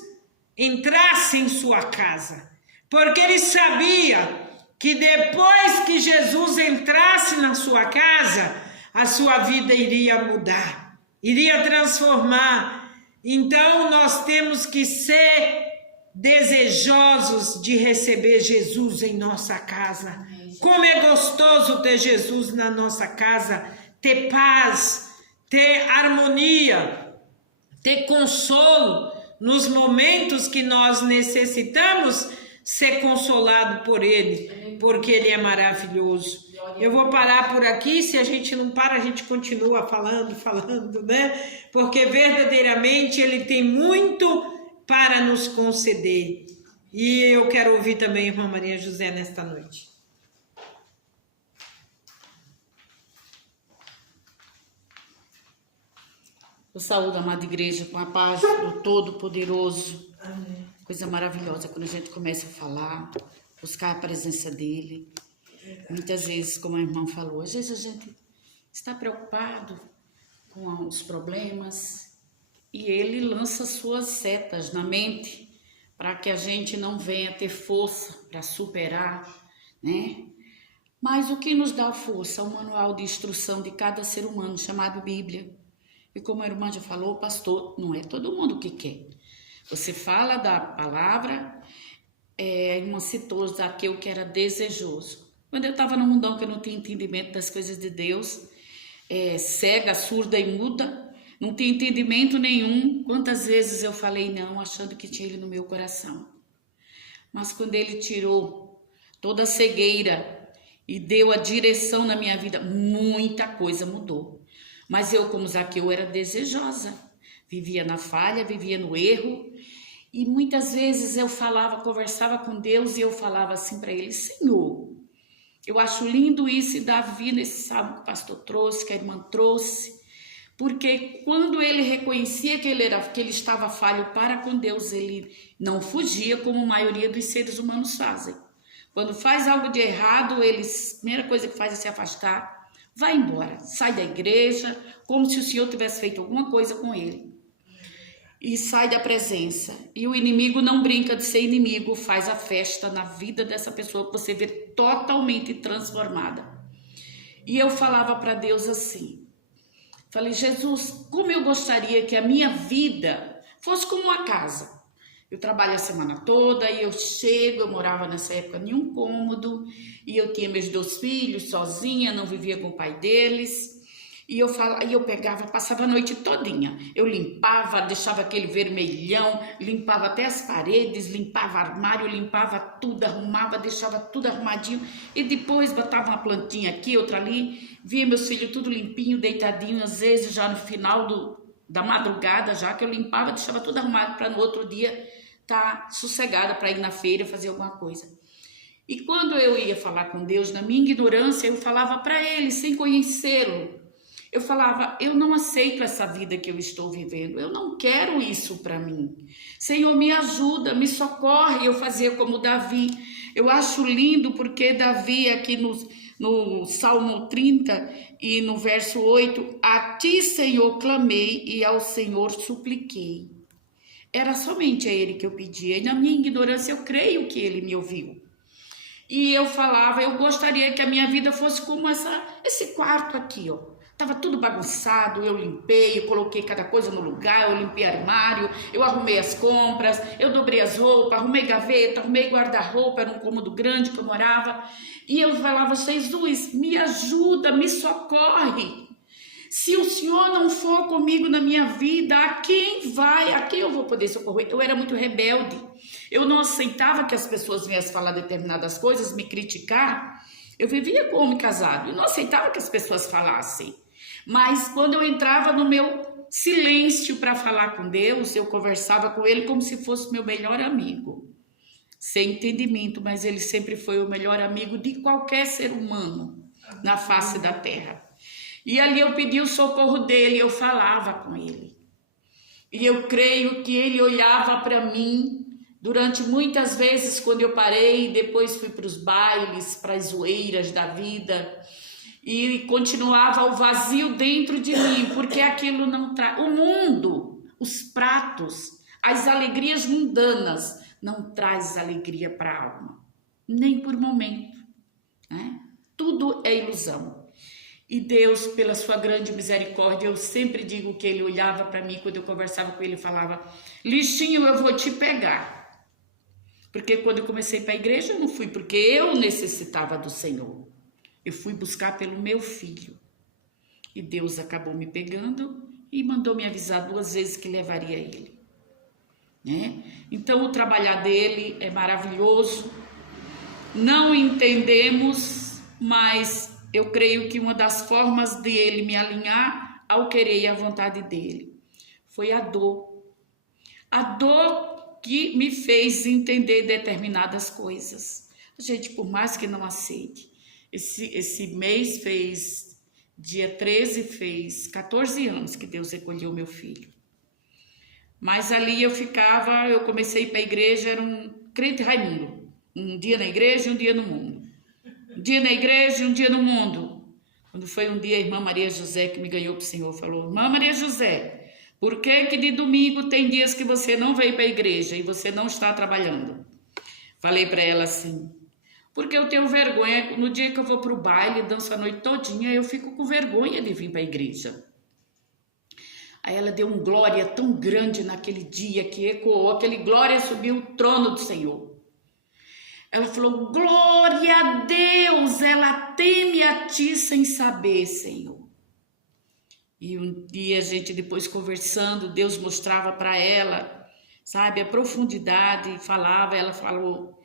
entrasse em sua casa, porque ele sabia que depois que Jesus entrasse na sua casa, a sua vida iria mudar, iria transformar. Então nós temos que ser desejosos de receber Jesus em nossa casa. Como é gostoso ter Jesus na nossa casa, ter paz, ter harmonia, ter consolo nos momentos que nós necessitamos ser consolado por Ele, porque Ele é maravilhoso. Eu vou parar por aqui, se a gente não para, a gente continua falando, né? Porque verdadeiramente Ele tem muito para nos conceder. E eu quero ouvir também a irmã Maria José nesta noite. Eu saúdo, amada igreja, com a paz do Todo-Poderoso. Amém. Coisa maravilhosa quando a gente começa a falar, buscar a presença dele. Muitas vezes, como a irmã falou, às vezes a gente está preocupado com os problemas e ele lança suas setas na mente para que a gente não venha ter força para superar, né? Mas o que nos dá força é o manual de instrução de cada ser humano, chamado Bíblia. E como a irmã já falou, pastor, não é todo mundo que quer. Você fala da palavra, a irmã citou Zaqueu que era desejoso. Quando eu estava no mundão que eu não tinha entendimento das coisas de Deus, cega, surda e muda, não tinha entendimento nenhum. Quantas vezes eu falei não, achando que tinha ele no meu coração. Mas quando ele tirou toda a cegueira e deu a direção na minha vida, muita coisa mudou. Mas eu, como Zaqueu, era desejosa. Vivia na falha, vivia no erro. E muitas vezes eu conversava com Deus e eu falava assim para ele: Senhor, eu acho lindo isso, e Davi, nesse salmo que o pastor trouxe, que a irmã trouxe, porque quando ele reconhecia que ele estava falho para com Deus, ele não fugia como a maioria dos seres humanos fazem. Quando faz algo de errado, a primeira coisa que faz é se afastar, vai embora, sai da igreja, como se o Senhor tivesse feito alguma coisa com ele. E sai da presença. E o inimigo não brinca de ser inimigo, faz a festa na vida dessa pessoa que você vê totalmente transformada. E eu falava para Deus assim, falei: Jesus, como eu gostaria que a minha vida fosse como uma casa. Eu trabalho a semana toda e eu morava nessa época em um cômodo, e eu tinha meus 2 filhos sozinha, não vivia com o pai deles. E eu passava a noite todinha. Eu limpava, deixava aquele vermelhão, limpava até as paredes, limpava armário, limpava tudo, arrumava, deixava tudo arrumadinho. E depois botava uma plantinha aqui, outra ali, via meus filhos tudo limpinho, deitadinho, às vezes já no final da madrugada, já que eu limpava, deixava tudo arrumado para no outro dia estar sossegada para ir na feira fazer alguma coisa. E quando eu ia falar com Deus, na minha ignorância, eu falava para ele, sem conhecê-lo. Eu falava: eu não aceito essa vida que eu estou vivendo, eu não quero isso para mim. Senhor, me ajuda, me socorre. Eu fazia como Davi. Eu acho lindo porque Davi, aqui no Salmo 30 e no verso 8, a ti, Senhor, clamei e ao Senhor supliquei. Era somente a ele que eu pedia, e na minha ignorância eu creio que ele me ouviu. E eu falava: eu gostaria que a minha vida fosse como esse quarto aqui, ó. Tava tudo bagunçado, eu limpei, eu coloquei cada coisa no lugar, eu limpei armário, eu arrumei as compras, eu dobrei as roupas, arrumei gaveta, arrumei guarda-roupa, era um cômodo grande que eu morava. E eu falava: Jesus, me ajuda, me socorre. Se o Senhor não for comigo na minha vida, a quem eu vou poder socorrer? Eu era muito rebelde, eu não aceitava que as pessoas viessem falar determinadas coisas, me criticar. Eu vivia com homem casado e não aceitava que as pessoas falassem. Mas quando eu entrava no meu silêncio para falar com Deus, eu conversava com ele como se fosse meu melhor amigo. Sem entendimento, mas ele sempre foi o melhor amigo de qualquer ser humano na face da terra. E ali eu pedi o socorro dele, eu falava com ele. E eu creio que ele olhava para mim durante muitas vezes quando eu parei, depois fui para os bailes, para as zoeiras da vida, e continuava o vazio dentro de mim, porque aquilo não traz. O mundo, os pratos, as alegrias mundanas não traz alegria para a alma, nem por momento, né? Tudo é ilusão. E Deus, pela sua grande misericórdia, eu sempre digo que ele olhava para mim, quando eu conversava com ele, falava: lixinho, eu vou te pegar. Porque quando eu comecei para a igreja, eu não fui porque eu necessitava do Senhor. Eu fui buscar pelo meu filho. E Deus acabou me pegando e mandou me avisar 2 vezes que levaria ele. Né? Então, o trabalhar dele é maravilhoso. Não entendemos, mas eu creio que uma das formas de ele me alinhar ao querer e à vontade dele foi a dor. A dor que me fez entender determinadas coisas. Gente, por mais que não aceite, esse mês dia 13, fez 14 anos que Deus recolheu meu filho. Mas ali eu comecei para a igreja, era um crente Raimundo. Um dia na igreja e um dia no mundo. Um dia na igreja e um dia no mundo. Quando foi um dia, a irmã Maria José, que me ganhou para o Senhor, falou: irmã Maria José, por que de domingo tem dias que você não veio para a igreja e você não está trabalhando? Falei para ela assim: porque eu tenho vergonha, no dia que eu vou para o baile, danço a noite todinha, eu fico com vergonha de vir para a igreja. Aí ela deu um glória tão grande naquele dia que ecoou, aquele glória subiu o trono do Senhor. Ela falou, glória a Deus, ela teme a ti sem saber, Senhor. E um dia a gente depois conversando, Deus mostrava para ela, sabe, a profundidade, falava, ela falou,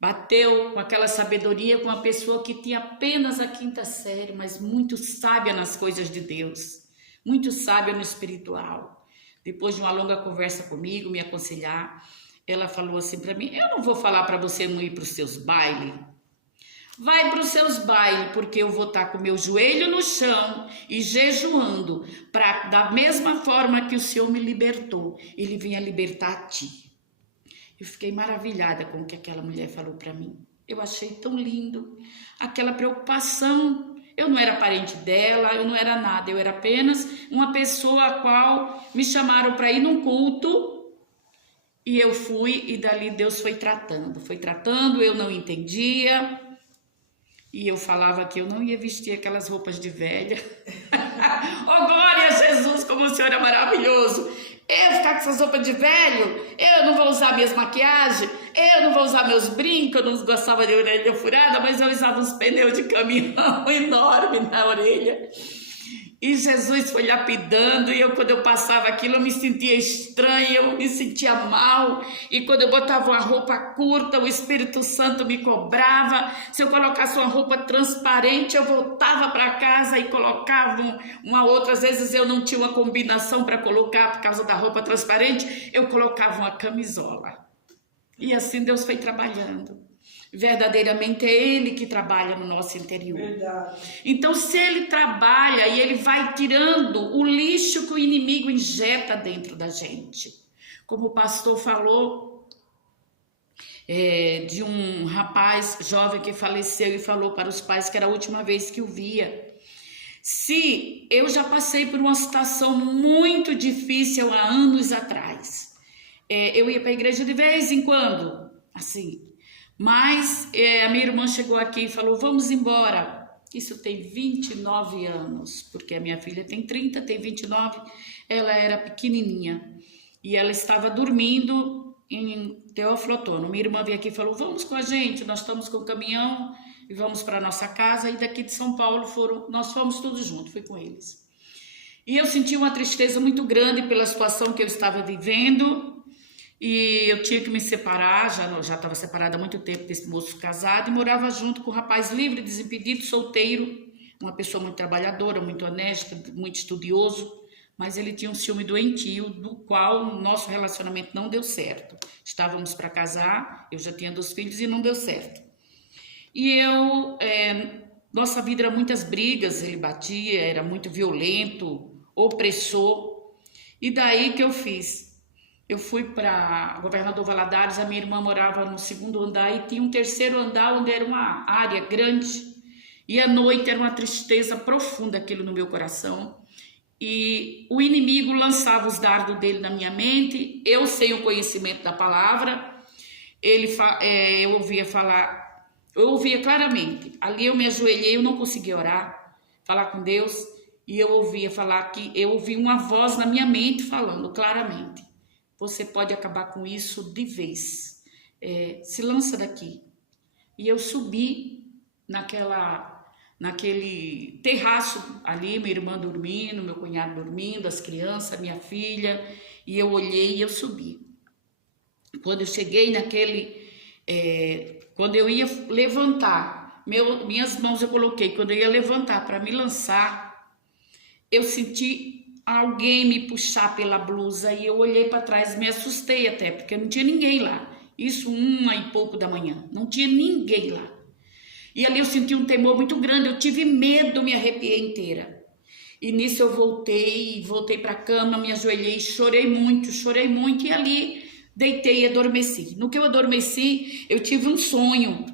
bateu com aquela sabedoria com uma pessoa que tinha apenas a 5ª série, mas muito sábia nas coisas de Deus, muito sábia no espiritual. Depois de uma longa conversa comigo, me aconselhar, ela falou assim para mim, eu não vou falar para você não ir para os seus bailes. Vai para os seus bailes, porque eu vou estar com meu joelho no chão e jejuando, para da mesma forma que o Senhor me libertou, Ele venha libertar a ti. Eu fiquei maravilhada com o que aquela mulher falou para mim. Eu achei tão lindo, aquela preocupação. Eu não era parente dela, eu não era nada, eu era apenas uma pessoa a qual me chamaram para ir num culto. E eu fui e dali Deus foi tratando, eu não entendia. E eu falava que eu não ia vestir aquelas roupas de velha. Oh, glória a Jesus, como o Senhor é maravilhoso. Eu ficar com essas roupas de velho, eu não vou usar minhas maquiagens, eu não vou usar meus brincos, eu não gostava de orelha furada, mas eu usava uns pneus de caminhão enormes na orelha. E Jesus foi lapidando, e quando eu passava aquilo, eu me sentia estranha, eu me sentia mal. E quando eu botava uma roupa curta, o Espírito Santo me cobrava. Se eu colocasse uma roupa transparente, eu voltava para casa e colocava uma outra. Às vezes eu não tinha uma combinação para colocar por causa da roupa transparente, eu colocava uma camisola. E assim Deus foi trabalhando. Verdadeiramente é Ele que trabalha no nosso interior. Verdade. Então, se Ele trabalha e Ele vai tirando o lixo que o inimigo injeta dentro da gente. Como o pastor falou de um rapaz jovem que faleceu e falou para os pais que era a última vez que o via. Se eu já passei por uma situação muito difícil há anos atrás. Eu ia para a igreja de vez em quando, assim. Mas a minha irmã chegou aqui e falou, vamos embora. Isso tem 29 anos, porque a minha filha tem 30, tem 29. Ela era pequenininha e ela estava dormindo em Teófilo Otoni. Minha irmã veio aqui e falou, vamos com a gente, nós estamos com o caminhão e vamos para a nossa casa. E daqui de São Paulo nós fomos todos juntos, fui com eles. E eu senti uma tristeza muito grande pela situação que eu estava vivendo. E eu tinha que me separar, já estava separada há muito tempo desse moço casado, e morava junto com um rapaz livre, desimpedido, solteiro, uma pessoa muito trabalhadora, muito honesta, muito estudioso, mas ele tinha um ciúme doentio, do qual o nosso relacionamento não deu certo. Estávamos para casar, eu já tinha 2 filhos e não deu certo. E nossa vida era muitas brigas, ele batia, era muito violento, opressor, e daí que eu fiz? Eu fui para Governador Valadares, a minha irmã morava no 2º andar e tinha um 3º andar onde era uma área grande. E à noite era uma tristeza profunda aquilo no meu coração. E o inimigo lançava os dardos dele na minha mente, eu sem o conhecimento da palavra, eu ouvia claramente. Ali eu me ajoelhei, eu não conseguia orar, falar com Deus, e eu ouvi uma voz na minha mente falando claramente. Você pode acabar com isso de vez. Se lança daqui. E eu subi naquele terraço ali, minha irmã dormindo, meu cunhado dormindo, as crianças, minha filha. E eu olhei e eu subi. Quando eu cheguei quando eu ia levantar, minhas mãos eu coloquei, quando eu ia levantar para me lançar, eu senti alguém me puxar pela blusa e eu olhei para trás, me assustei até, porque não tinha ninguém lá. Isso 1h pouco da manhã, não tinha ninguém lá. E ali eu senti um temor muito grande, eu tive medo, me arrepiei inteira. E nisso eu voltei para a cama, me ajoelhei, chorei muito e ali deitei e adormeci. No que eu adormeci, eu tive um sonho.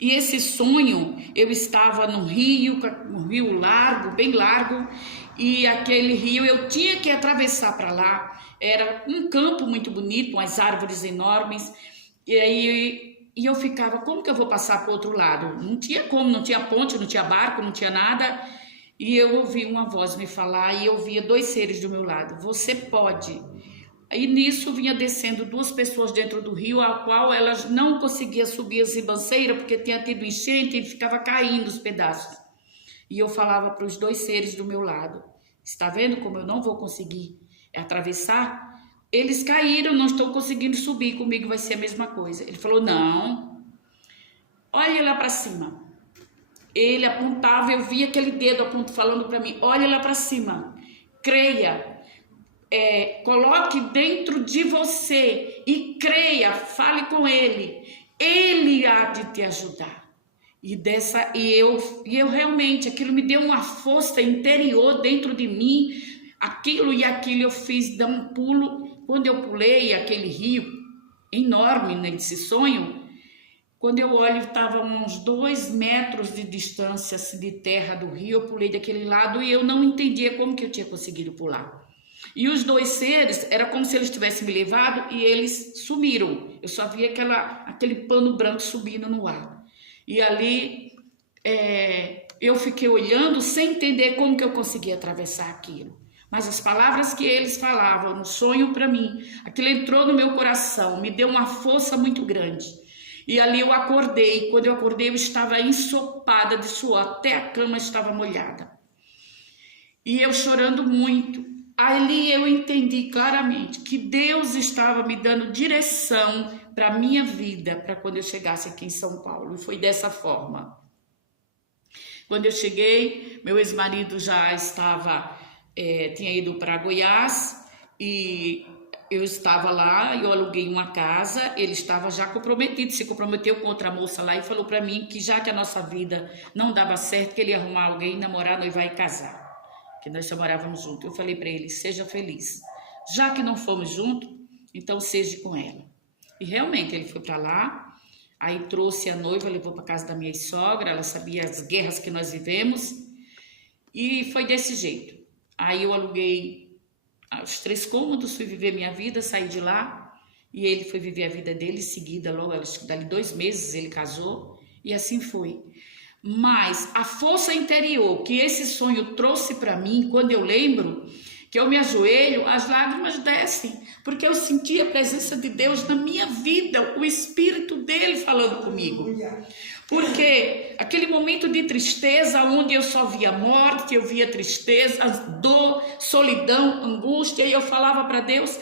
E esse sonho, eu estava num rio largo, bem largo, e aquele rio eu tinha que atravessar para lá. Era um campo muito bonito, umas árvores enormes, e eu ficava, como que eu vou passar para o outro lado? Não tinha como, não tinha ponte, não tinha barco, não tinha nada. E eu ouvi uma voz me falar e eu via 2 seres do meu lado. Você pode. Aí nisso vinha descendo 2 pessoas dentro do rio, a qual elas não conseguiam subir as ribanceiras porque tinha tido enchente e ficava caindo os pedaços. E eu falava para os 2 seres do meu lado: está vendo como eu não vou conseguir atravessar? Eles caíram, não estou conseguindo subir, comigo vai ser a mesma coisa. Ele falou: não, olha lá para cima. Ele apontava, eu via aquele dedo falando para mim: olha lá para cima, creia, coloque dentro de você e creia, fale com ele há de te ajudar. E eu realmente, aquilo me deu uma força interior dentro de mim, aquilo eu fiz dar um pulo. Quando eu pulei aquele rio enorme nesse sonho, quando eu olho, estava a uns 2 metros de distância assim, de terra do rio. Eu pulei daquele lado e eu não entendia como que eu tinha conseguido pular. E os 2 seres, era como se eles tivessem me levado e eles sumiram. Eu só via aquele pano branco subindo no ar. E ali eu fiquei olhando sem entender como que eu conseguia atravessar aquilo. Mas as palavras que eles falavam no sonho para mim, aquilo entrou no meu coração, me deu uma força muito grande. E ali eu acordei. Quando eu acordei, eu estava ensopada de suor, até a cama estava molhada. E eu chorando muito. Ali eu entendi claramente que Deus estava me dando direção para a minha vida, para quando eu chegasse aqui em São Paulo. E foi dessa forma. Quando eu cheguei, meu ex-marido já tinha ido para Goiás e eu estava lá, eu aluguei uma casa, ele estava já comprometido, se comprometeu com outra moça lá e falou para mim que já que a nossa vida não dava certo, que ele ia arrumar alguém, namorar, noivar e casar, que nós já morávamos juntos. Eu falei para ele: seja feliz, já que não fomos juntos, então seja com ela. E realmente ele foi para lá, aí trouxe a noiva, levou para casa da minha sogra, ela sabia as guerras que nós vivemos, e foi desse jeito. Aí eu aluguei os 3 cômodos, fui viver minha vida, saí de lá e ele foi viver a vida dele em seguida, logo dali 2 meses ele casou e assim foi. Mas a força interior que esse sonho trouxe para mim, quando eu lembro que eu me ajoelho, as lágrimas descem, porque eu senti a presença de Deus na minha vida, o Espírito dele falando comigo. Porque aquele momento de tristeza, onde eu só via morte, eu via tristeza, dor, solidão, angústia, e eu falava para Deus: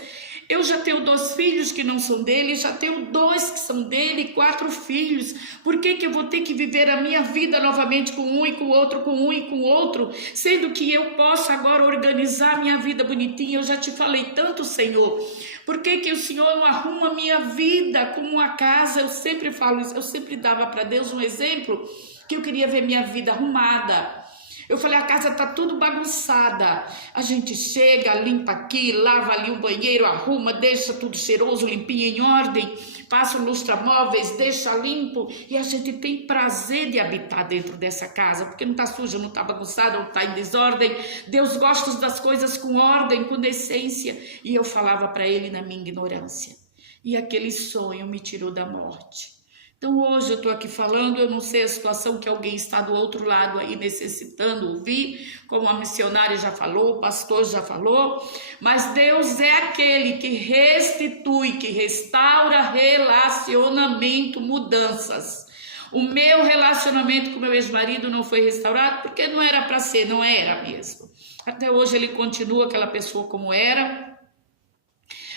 eu já tenho 2 filhos que não são dele, já tenho 2 que são dele e 4 filhos. Por que eu vou ter que viver a minha vida novamente com um e com o outro, com um e com o outro, sendo que eu posso agora organizar minha vida bonitinha? Eu já te falei tanto, Senhor. Por que o Senhor não arruma a minha vida como uma casa? Eu sempre falo isso, eu sempre dava para Deus um exemplo, que eu queria ver minha vida arrumada. Eu falei: a casa tá tudo bagunçada, a gente chega, limpa aqui, lava ali o banheiro, arruma, deixa tudo cheiroso, limpinho, em ordem, passa o lustra-móveis, deixa limpo, e a gente tem prazer de habitar dentro dessa casa, porque não tá suja, não tá bagunçada, não tá em desordem. Deus gosta das coisas com ordem, com decência. E eu falava para ele na minha ignorância, e aquele sonho me tirou da morte. Então hoje eu estou aqui falando, eu não sei a situação que alguém está do outro lado aí necessitando ouvir, como a missionária já falou, o pastor já falou, mas Deus é aquele que restitui, que restaura relacionamento, mudanças. O meu relacionamento com meu ex-marido não foi restaurado porque não era para ser, não era mesmo. Até hoje ele continua aquela pessoa como era.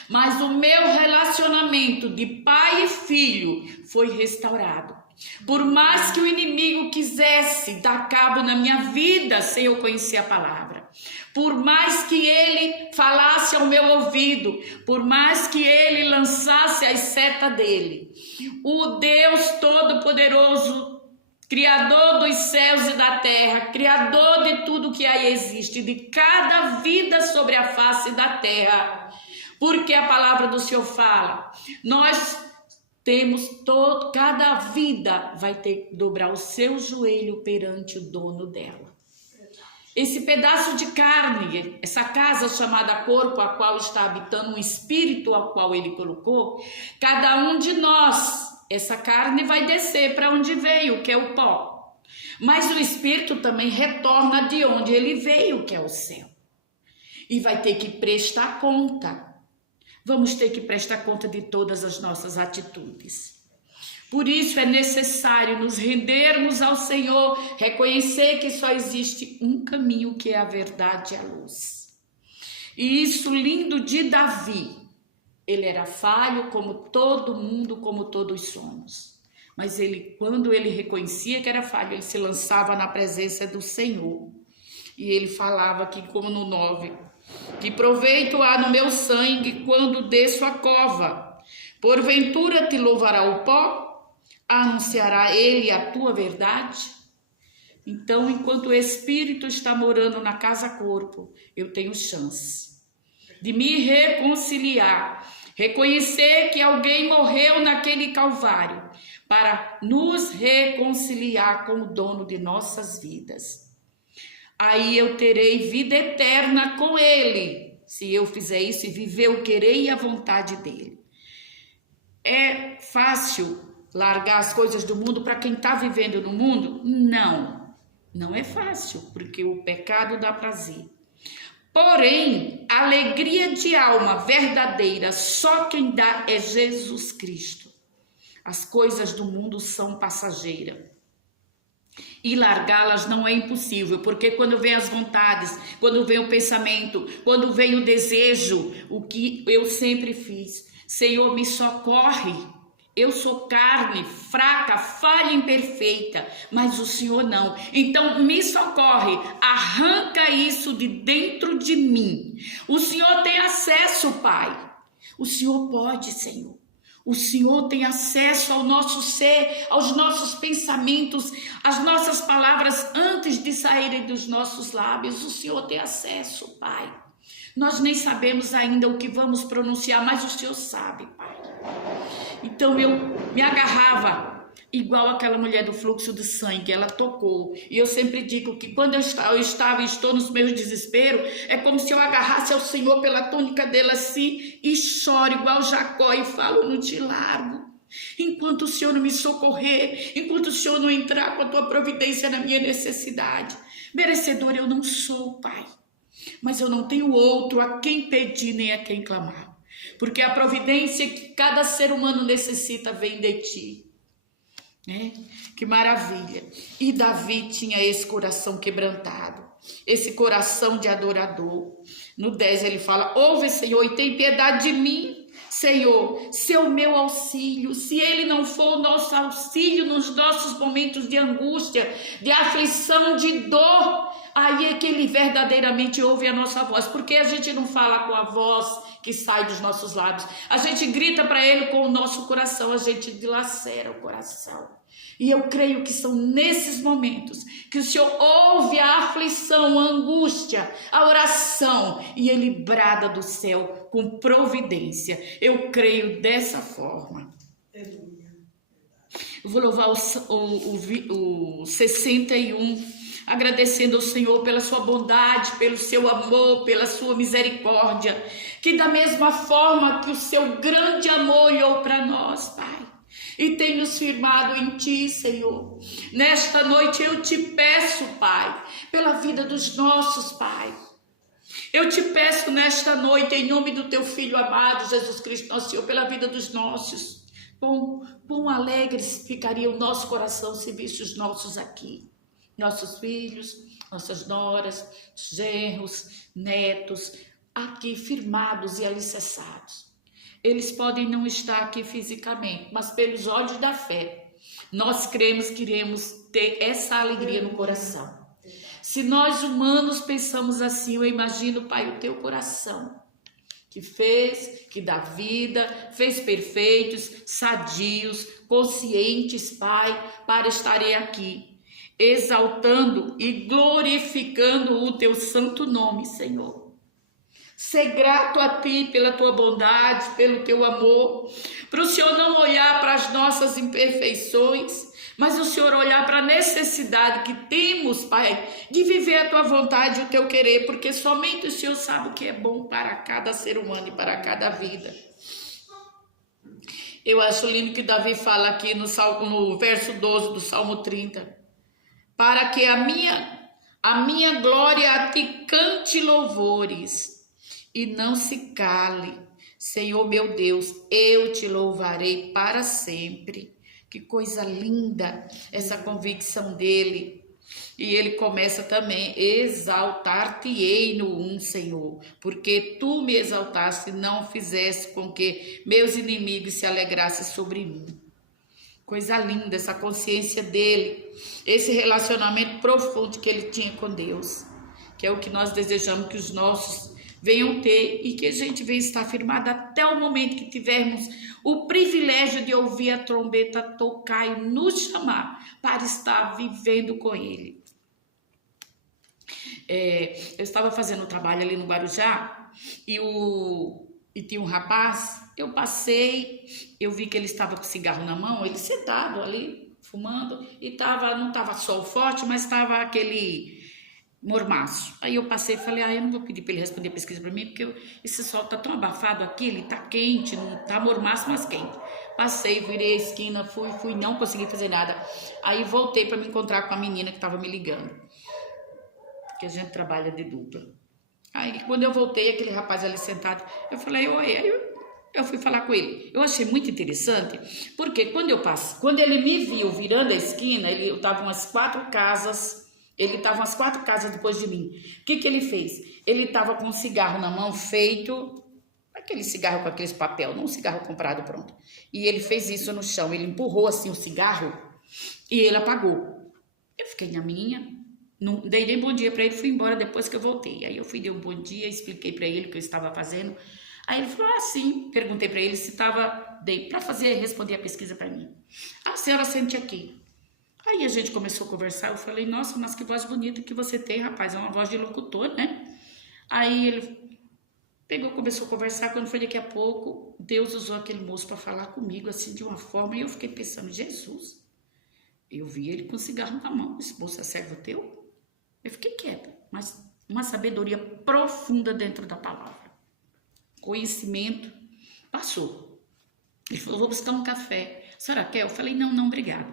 Mas o meu relacionamento de pai e filho foi restaurado. Por mais que o inimigo quisesse dar cabo na minha vida sem eu conhecer a palavra, por mais que ele falasse ao meu ouvido, por mais que ele lançasse as setas dele, o Deus Todo-Poderoso, Criador dos céus e da terra, Criador de tudo que aí existe, de cada vida sobre a face da terra, porque a palavra do Senhor fala, nós temos cada vida vai ter que dobrar o seu joelho perante o dono dela. Esse pedaço de carne, essa casa chamada corpo, a qual está habitando um espírito ao qual ele colocou, cada um de nós, essa carne vai descer para onde veio, que é o pó. Mas o espírito também retorna de onde ele veio, que é o céu. E vai ter que prestar conta. Vamos ter que prestar conta de todas as nossas atitudes. Por isso é necessário nos rendermos ao Senhor, reconhecer que só existe um caminho, que é a verdade e a luz. E isso lindo de Davi. Ele era falho como todo mundo, como todos somos. Mas quando ele reconhecia que era falho, ele se lançava na presença do Senhor. E ele falava aqui, como no 9, que proveito há no meu sangue quando desço a cova. Porventura te louvará o pó? Anunciará ele a tua verdade? Então, enquanto o Espírito está morando na casa-corpo, eu tenho chance de me reconciliar, reconhecer que alguém morreu naquele Calvário para nos reconciliar com o dono de nossas vidas. Aí eu terei vida eterna com ele, se eu fizer isso e viver o querer e a vontade dele. É fácil largar as coisas do mundo para quem está vivendo no mundo? Não é fácil, porque o pecado dá prazer. Porém, a alegria de alma verdadeira, só quem dá é Jesus Cristo. As coisas do mundo são passageiras. E largá-las não é impossível, porque quando vem as vontades, quando vem o pensamento, quando vem o desejo, o que eu sempre fiz, Senhor, me socorre. Eu sou carne, fraca, falha, imperfeita, mas o Senhor não. Então me socorre, arranca isso de dentro de mim. O Senhor tem acesso, Pai. O Senhor pode, Senhor. O Senhor tem acesso ao nosso ser, aos nossos pensamentos, às nossas palavras antes de saírem dos nossos lábios. O Senhor tem acesso, Pai. Nós nem sabemos ainda o que vamos pronunciar, mas o Senhor sabe, Pai. Então eu me agarrava igual aquela mulher do fluxo de sangue, ela tocou. E eu sempre digo que quando eu estava e estou nos meus desesperos, é como se eu agarrasse ao Senhor pela túnica dele assim e choro igual Jacó e falo, não te largo. Enquanto o Senhor não me socorrer, enquanto o Senhor não entrar com a tua providência na minha necessidade. Merecedor eu não sou, Pai, mas eu não tenho outro a quem pedir nem a quem clamar. Porque a providência que cada ser humano necessita vem de ti. Que maravilha. E Davi tinha esse coração quebrantado, esse coração de adorador. No 10 ele fala, ouve, Senhor, e tem piedade de mim, Senhor, seu meu auxílio. Se ele não for o nosso auxílio nos nossos momentos de angústia, de aflição, de dor, aí é que ele verdadeiramente ouve a nossa voz. Porque a gente não fala com a voz que sai dos nossos lábios, a gente grita para ele com o nosso coração, a gente dilacera o coração. E eu creio que são nesses momentos que o Senhor ouve a aflição, a angústia, a oração, e ele brada do céu com providência. Eu creio dessa forma. Eu vou louvar o 61, agradecendo ao Senhor pela sua bondade, pelo seu amor, pela sua misericórdia, que da mesma forma que o seu grande amor olhou para nós, Pai, e tem nos firmado em ti, Senhor. Nesta noite eu te peço, Pai, pela vida dos nossos, Pai. Eu te peço nesta noite, em nome do teu Filho amado, Jesus Cristo, nosso Senhor, pela vida dos nossos. Quão alegres ficaria o nosso coração se visse os nossos aqui. Nossos filhos, nossas noras, genros, netos, aqui firmados e alicerçados. Eles podem não estar aqui fisicamente, mas pelos olhos da fé, nós cremos que iremos ter essa alegria no coração. Se nós humanos pensamos assim, eu imagino, Pai, o teu coração, que dá vida, fez perfeitos, sadios, conscientes, Pai, para estarem aqui, exaltando e glorificando o teu santo nome, Senhor. Ser grato a ti pela tua bondade, pelo teu amor, para o Senhor não olhar para as nossas imperfeições, mas o Senhor olhar para a necessidade que temos, Pai, de viver a tua vontade e o teu querer, porque somente o Senhor sabe o que é bom para cada ser humano e para cada vida. Eu acho lindo que Davi fala aqui no verso 12 do Salmo 30. para que a minha glória a ti cante louvores e não se cale. Senhor meu Deus, eu te louvarei para sempre. Que coisa linda essa convicção dele. E ele começa também: exaltar-te-ei no Senhor, porque tu me exaltaste e não fizeste com que meus inimigos se alegrassem sobre mim. Coisa linda essa consciência dele, esse relacionamento profundo que ele tinha com Deus, que é o que nós desejamos que os nossos venham ter e que a gente venha estar firmado até o momento que tivermos o privilégio de ouvir a trombeta tocar e nos chamar para estar vivendo com ele. Eu estava fazendo um trabalho ali no Guarujá e tinha um rapaz. Eu passei, eu vi que ele estava com cigarro na mão, ele sentado ali, fumando, e não estava sol forte, mas estava aquele mormaço. Aí eu passei e falei: eu não vou pedir para ele responder a pesquisa para mim, porque esse sol está tão abafado aqui, ele está quente, não está mormaço, mas quente. Passei, virei a esquina, fui, não consegui fazer nada. Aí voltei para me encontrar com a menina que estava me ligando, porque a gente trabalha de dupla. Aí quando eu voltei, aquele rapaz ali sentado, eu falei: oi. Eu fui falar com ele. Eu achei muito interessante, porque quando ele me viu virando a esquina, eu estava umas 4 casas, ele estava umas 4 casas depois de mim. O que ele fez? Ele estava com um cigarro na mão feito, aquele cigarro com aqueles papel, não um cigarro comprado pronto. E ele fez isso no chão, ele empurrou assim o cigarro e ele apagou. Eu fiquei na minha, não dei nem bom dia para ele, fui embora depois que eu voltei. Aí eu dei um bom dia, expliquei para ele o que eu estava fazendo. Aí ele falou: sim. Perguntei para ele se estava, para responder a pesquisa para mim. A senhora sente aqui. Aí a gente começou a conversar, eu falei: nossa, mas que voz bonita que você tem, rapaz, é uma voz de locutor, né? Aí ele começou a conversar, quando foi daqui a pouco, Deus usou aquele moço para falar comigo, assim, de uma forma, e eu fiquei pensando: Jesus, eu vi ele com cigarro na mão, esse moço é servo teu? Eu fiquei quieta, mas uma sabedoria profunda dentro da palavra. Conhecimento, passou. Ele falou: vou buscar um café. A senhora quer? Eu falei: não, obrigado.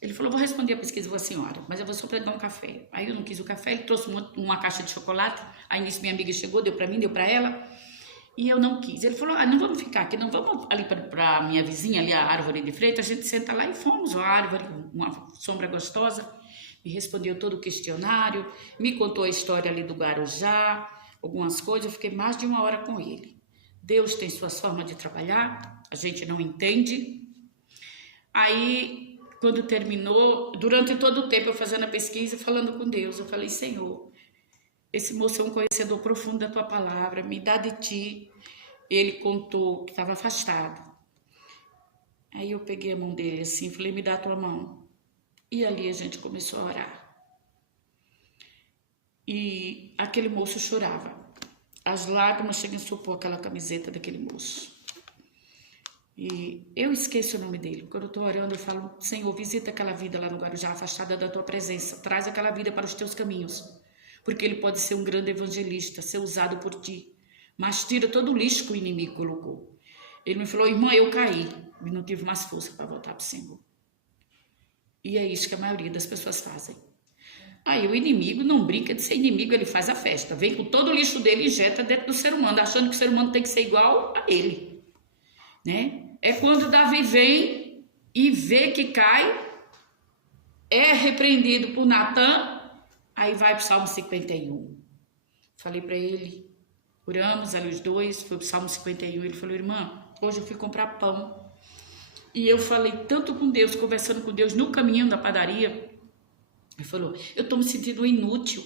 Ele falou: vou responder a pesquisa com a senhora, mas eu vou só pegar um café. Aí eu não quis o café, ele trouxe uma caixa de chocolate. Aí nisso minha amiga chegou, deu para mim, deu para ela, e eu não quis. Ele falou: não vamos ficar aqui, não, vamos ali para minha vizinha, ali a árvore de frente, a gente senta lá. E fomos, uma árvore, uma sombra gostosa. Me respondeu todo o questionário, me contou a história ali do Guarujá, algumas coisas. Eu fiquei mais de 1 hora com ele. Deus tem suas formas de trabalhar, a gente não entende. Aí, quando terminou, durante todo o tempo eu fazendo a pesquisa, falando com Deus, eu falei: Senhor, esse moço é um conhecedor profundo da tua palavra, me dá de ti. Ele contou que estava afastado. Aí eu peguei a mão dele assim, falei: me dá a tua mão. E ali a gente começou a orar. E aquele moço chorava. As lágrimas chegam a supor aquela camiseta daquele moço. E eu esqueço o nome dele. Quando eu estou orando, eu falo: Senhor, visita aquela vida lá no Guarujá, afastada da tua presença. Traz aquela vida para os teus caminhos. Porque ele pode ser um grande evangelista, ser usado por ti. Mas tira todo o lixo que o inimigo colocou. Ele me falou: irmã, eu caí. E não tive mais força para voltar para o Senhor. E é isso que a maioria das pessoas fazem. Aí o inimigo não brinca de ser inimigo, ele faz a festa. Vem com todo o lixo dele e injeta dentro do ser humano, achando que o ser humano tem que ser igual a ele. Né? É quando Davi vem e vê que cai, é repreendido por Natan, aí vai para o Salmo 51. Falei para ele, oramos ali os dois, foi para o Salmo 51, ele falou: irmã, hoje eu fui comprar pão. E eu falei tanto com Deus, conversando com Deus no caminho da padaria. Ele falou: eu estou me sentindo inútil,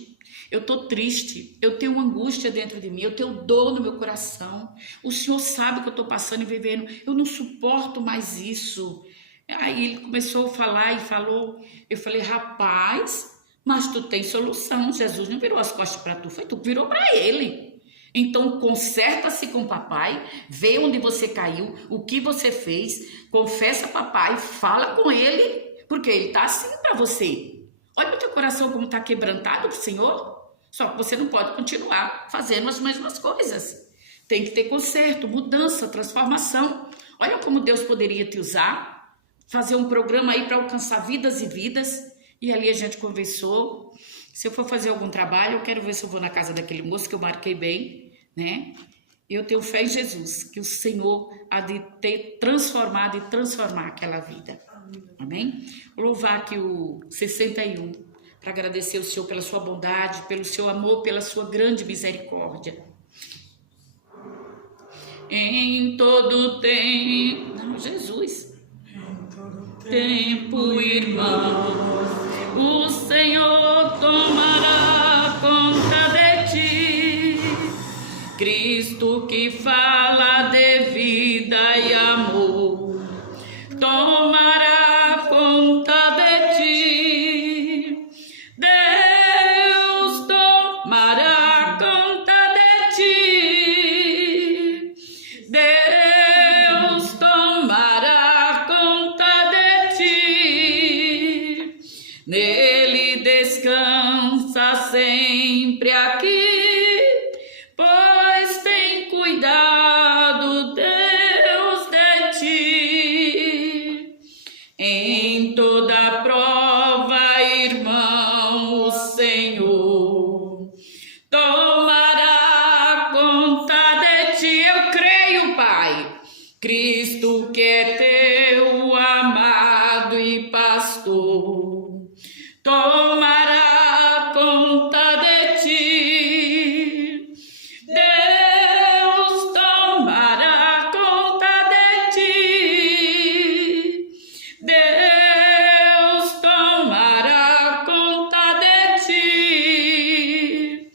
eu estou triste, eu tenho uma angústia dentro de mim, eu tenho dor no meu coração. O Senhor sabe o que eu estou passando e vivendo, eu não suporto mais isso. Aí ele começou a falar e falou. Eu falei: rapaz, mas tu tem solução. Jesus não virou as costas para tu, foi tu que virou para ele. Então conserta-se com o papai, vê onde você caiu, o que você fez, confessa papai, fala com ele, porque ele está assim para você. Olha o teu coração como está quebrantado para o Senhor. Só que você não pode continuar fazendo as mesmas coisas. Tem que ter conserto, mudança, transformação. Olha como Deus poderia te usar, fazer um programa aí para alcançar vidas e vidas. E ali a gente conversou. Se eu for fazer algum trabalho, eu quero ver se eu vou na casa daquele moço que eu marquei bem, né? Eu tenho fé em Jesus, que o Senhor há de ter transformado e transformar aquela vida. Amém? Vou louvar aqui o 61, para agradecer ao Senhor pela sua bondade, pelo seu amor, pela sua grande misericórdia. Em todo tempo, não, Jesus, tempo, irmão, o Senhor tomará conta de ti. Cristo que fala de vida e amor, tomará conta de ti. Deus tomará conta de ti. Deus tomará conta de ti. Nele descansa sempre aqui, pois tem cuidado Deus de ti. Em toda prova, irmão, o Senhor tomará conta de ti. Eu creio, Pai, Cristo que é teu amado e pastor, tomará conta de ti. Deus tomará conta de ti. Deus tomará conta de ti.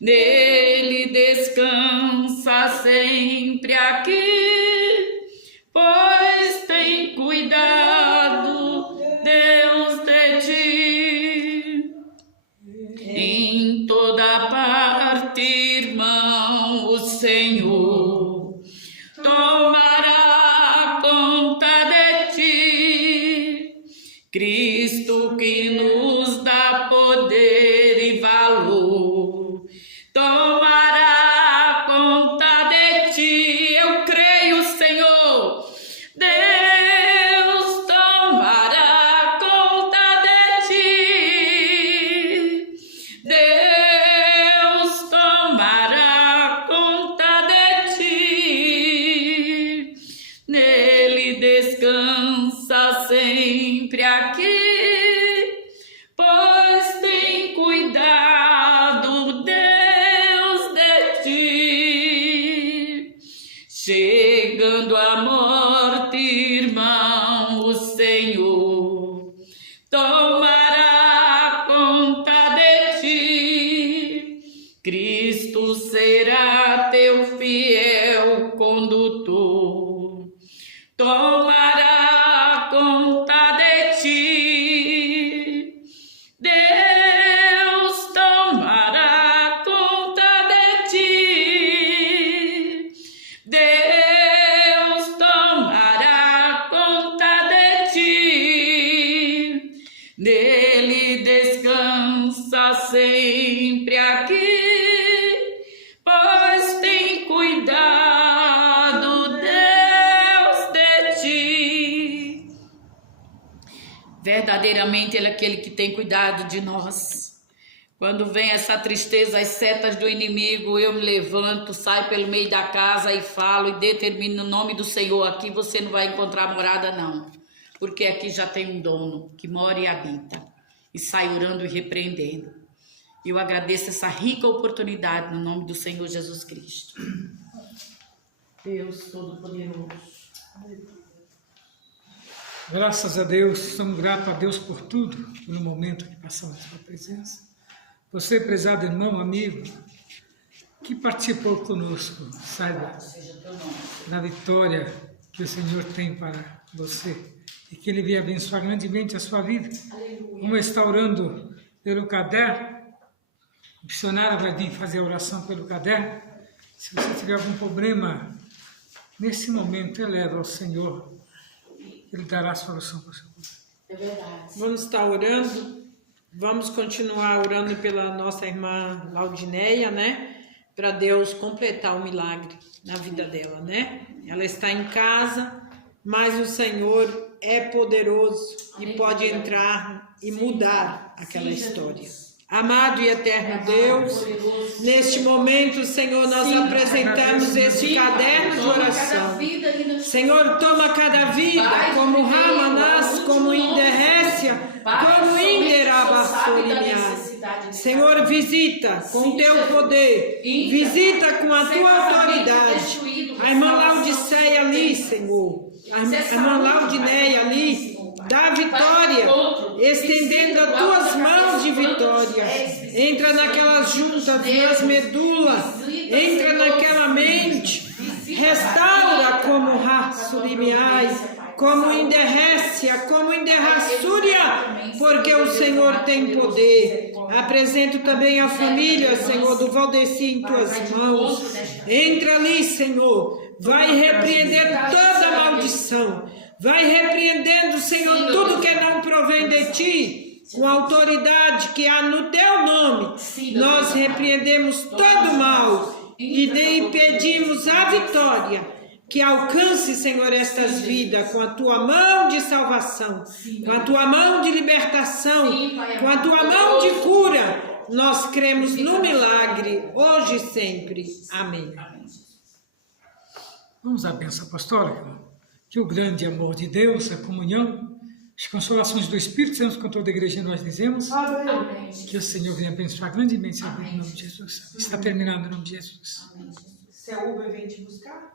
Nele descansa sempre aqui, pois tem cuidado Deus de ti. Em toda parte, irmão, o Senhor tomará conta de ti. Cristo que nos dá poder e valor, tomará conta de ti. Eu creio, Senhor. Deus tomará conta de ti. Deus tomará conta de ti. Nele descansa sempre aqui, pois tem cuidado Deus de ti. Chegando a morte, irmão, o Senhor tomará conta de ti. Cristo será teu fiel condutor, tomará conta de ti. Deus tomará conta de ti. Deus tomará conta de ti. Nele descansa sempre aqui, pois tem cuidado Deus de ti. Verdadeiramente Ele é aquele que tem cuidado de nós. Quando vem essa tristeza, as setas do inimigo, eu me levanto, saio pelo meio da casa e falo e determino no nome do Senhor: aqui você não vai encontrar morada não, porque aqui já tem um dono que mora e habita. E saio orando e repreendendo. E eu agradeço essa rica oportunidade no nome do Senhor Jesus Cristo. Deus Todo-Poderoso. Graças a Deus, somos gratos a Deus por tudo, pelo momento que passamos na sua presença. Você, prezado irmão, amigo, que participou conosco, saiba da vitória que o Senhor tem para você e que Ele venha abençoar grandemente a sua vida. Aleluia. Como está orando pelo caderno, o missionário vai vir fazer a oração pelo caderno. Se você tiver algum problema, nesse momento, eleva ao Senhor. Ele dará a solução para o seu problema. É verdade. Vamos estar orando, vamos continuar orando pela nossa irmã Laudineia, né? Para Deus completar o milagre na vida dela, né? Ela está em casa, mas o Senhor é poderoso e Aleluia. pode entrar e Sim. mudar aquela Sim, história. Jesus. Amado e eterno Deus, Poderoso. neste momento, Senhor, nós Sim, apresentamos este Sim, caderno de toma cada oração. vida aí na Senhor, toma cada vida, Pai, como primeiro, Ramanás, o último como nome, Inderrécia, Pai, como somente o Senhor sabe da Inderabassorimiá. necessidade de Senhor, cada um. visita com Sim, o teu Jesus. poder, Entra. visita com a Sem tua casamento autoridade. destruído, A irmã restauração Laudiceia ali, sem Senhor. A Sem irmã saúde, Laudineia Pai, ali, Senhor, Pai. dá vitória, estendendo as tuas mãos de vitória. Entra naquelas juntas, nas medulas, entra naquela mente, restaura como Rassurimiai, como Inderrécia, como Inderrassúria, porque o Senhor tem poder. Apresento também a família, Senhor, do Valdeci em tuas mãos. Entra ali, Senhor, vai repreender toda maldição, vai repreendendo, Senhor, tudo que não provém de ti. Com a autoridade que há no teu nome, nós repreendemos todo o mal e pedimos a vitória. Que alcance, Senhor, estas vidas com a tua mão de salvação, com a tua mão de libertação, com a tua mão de cura. Nós cremos no milagre, hoje e sempre. Amém. Vamos à bênção apostólica. Que o grande amor de Deus, a comunhão, as consolações do Espírito Santo com toda a igreja nós dizemos. Amém. Que o Senhor venha abençoar grandemente a vida em nome de Jesus. Está terminando em nome de Jesus. Amém, Jesus. Se a Uber vem te buscar?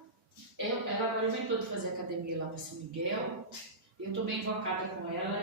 Ela agora inventou de fazer academia lá para São Miguel. Eu estou bem invocada com ela.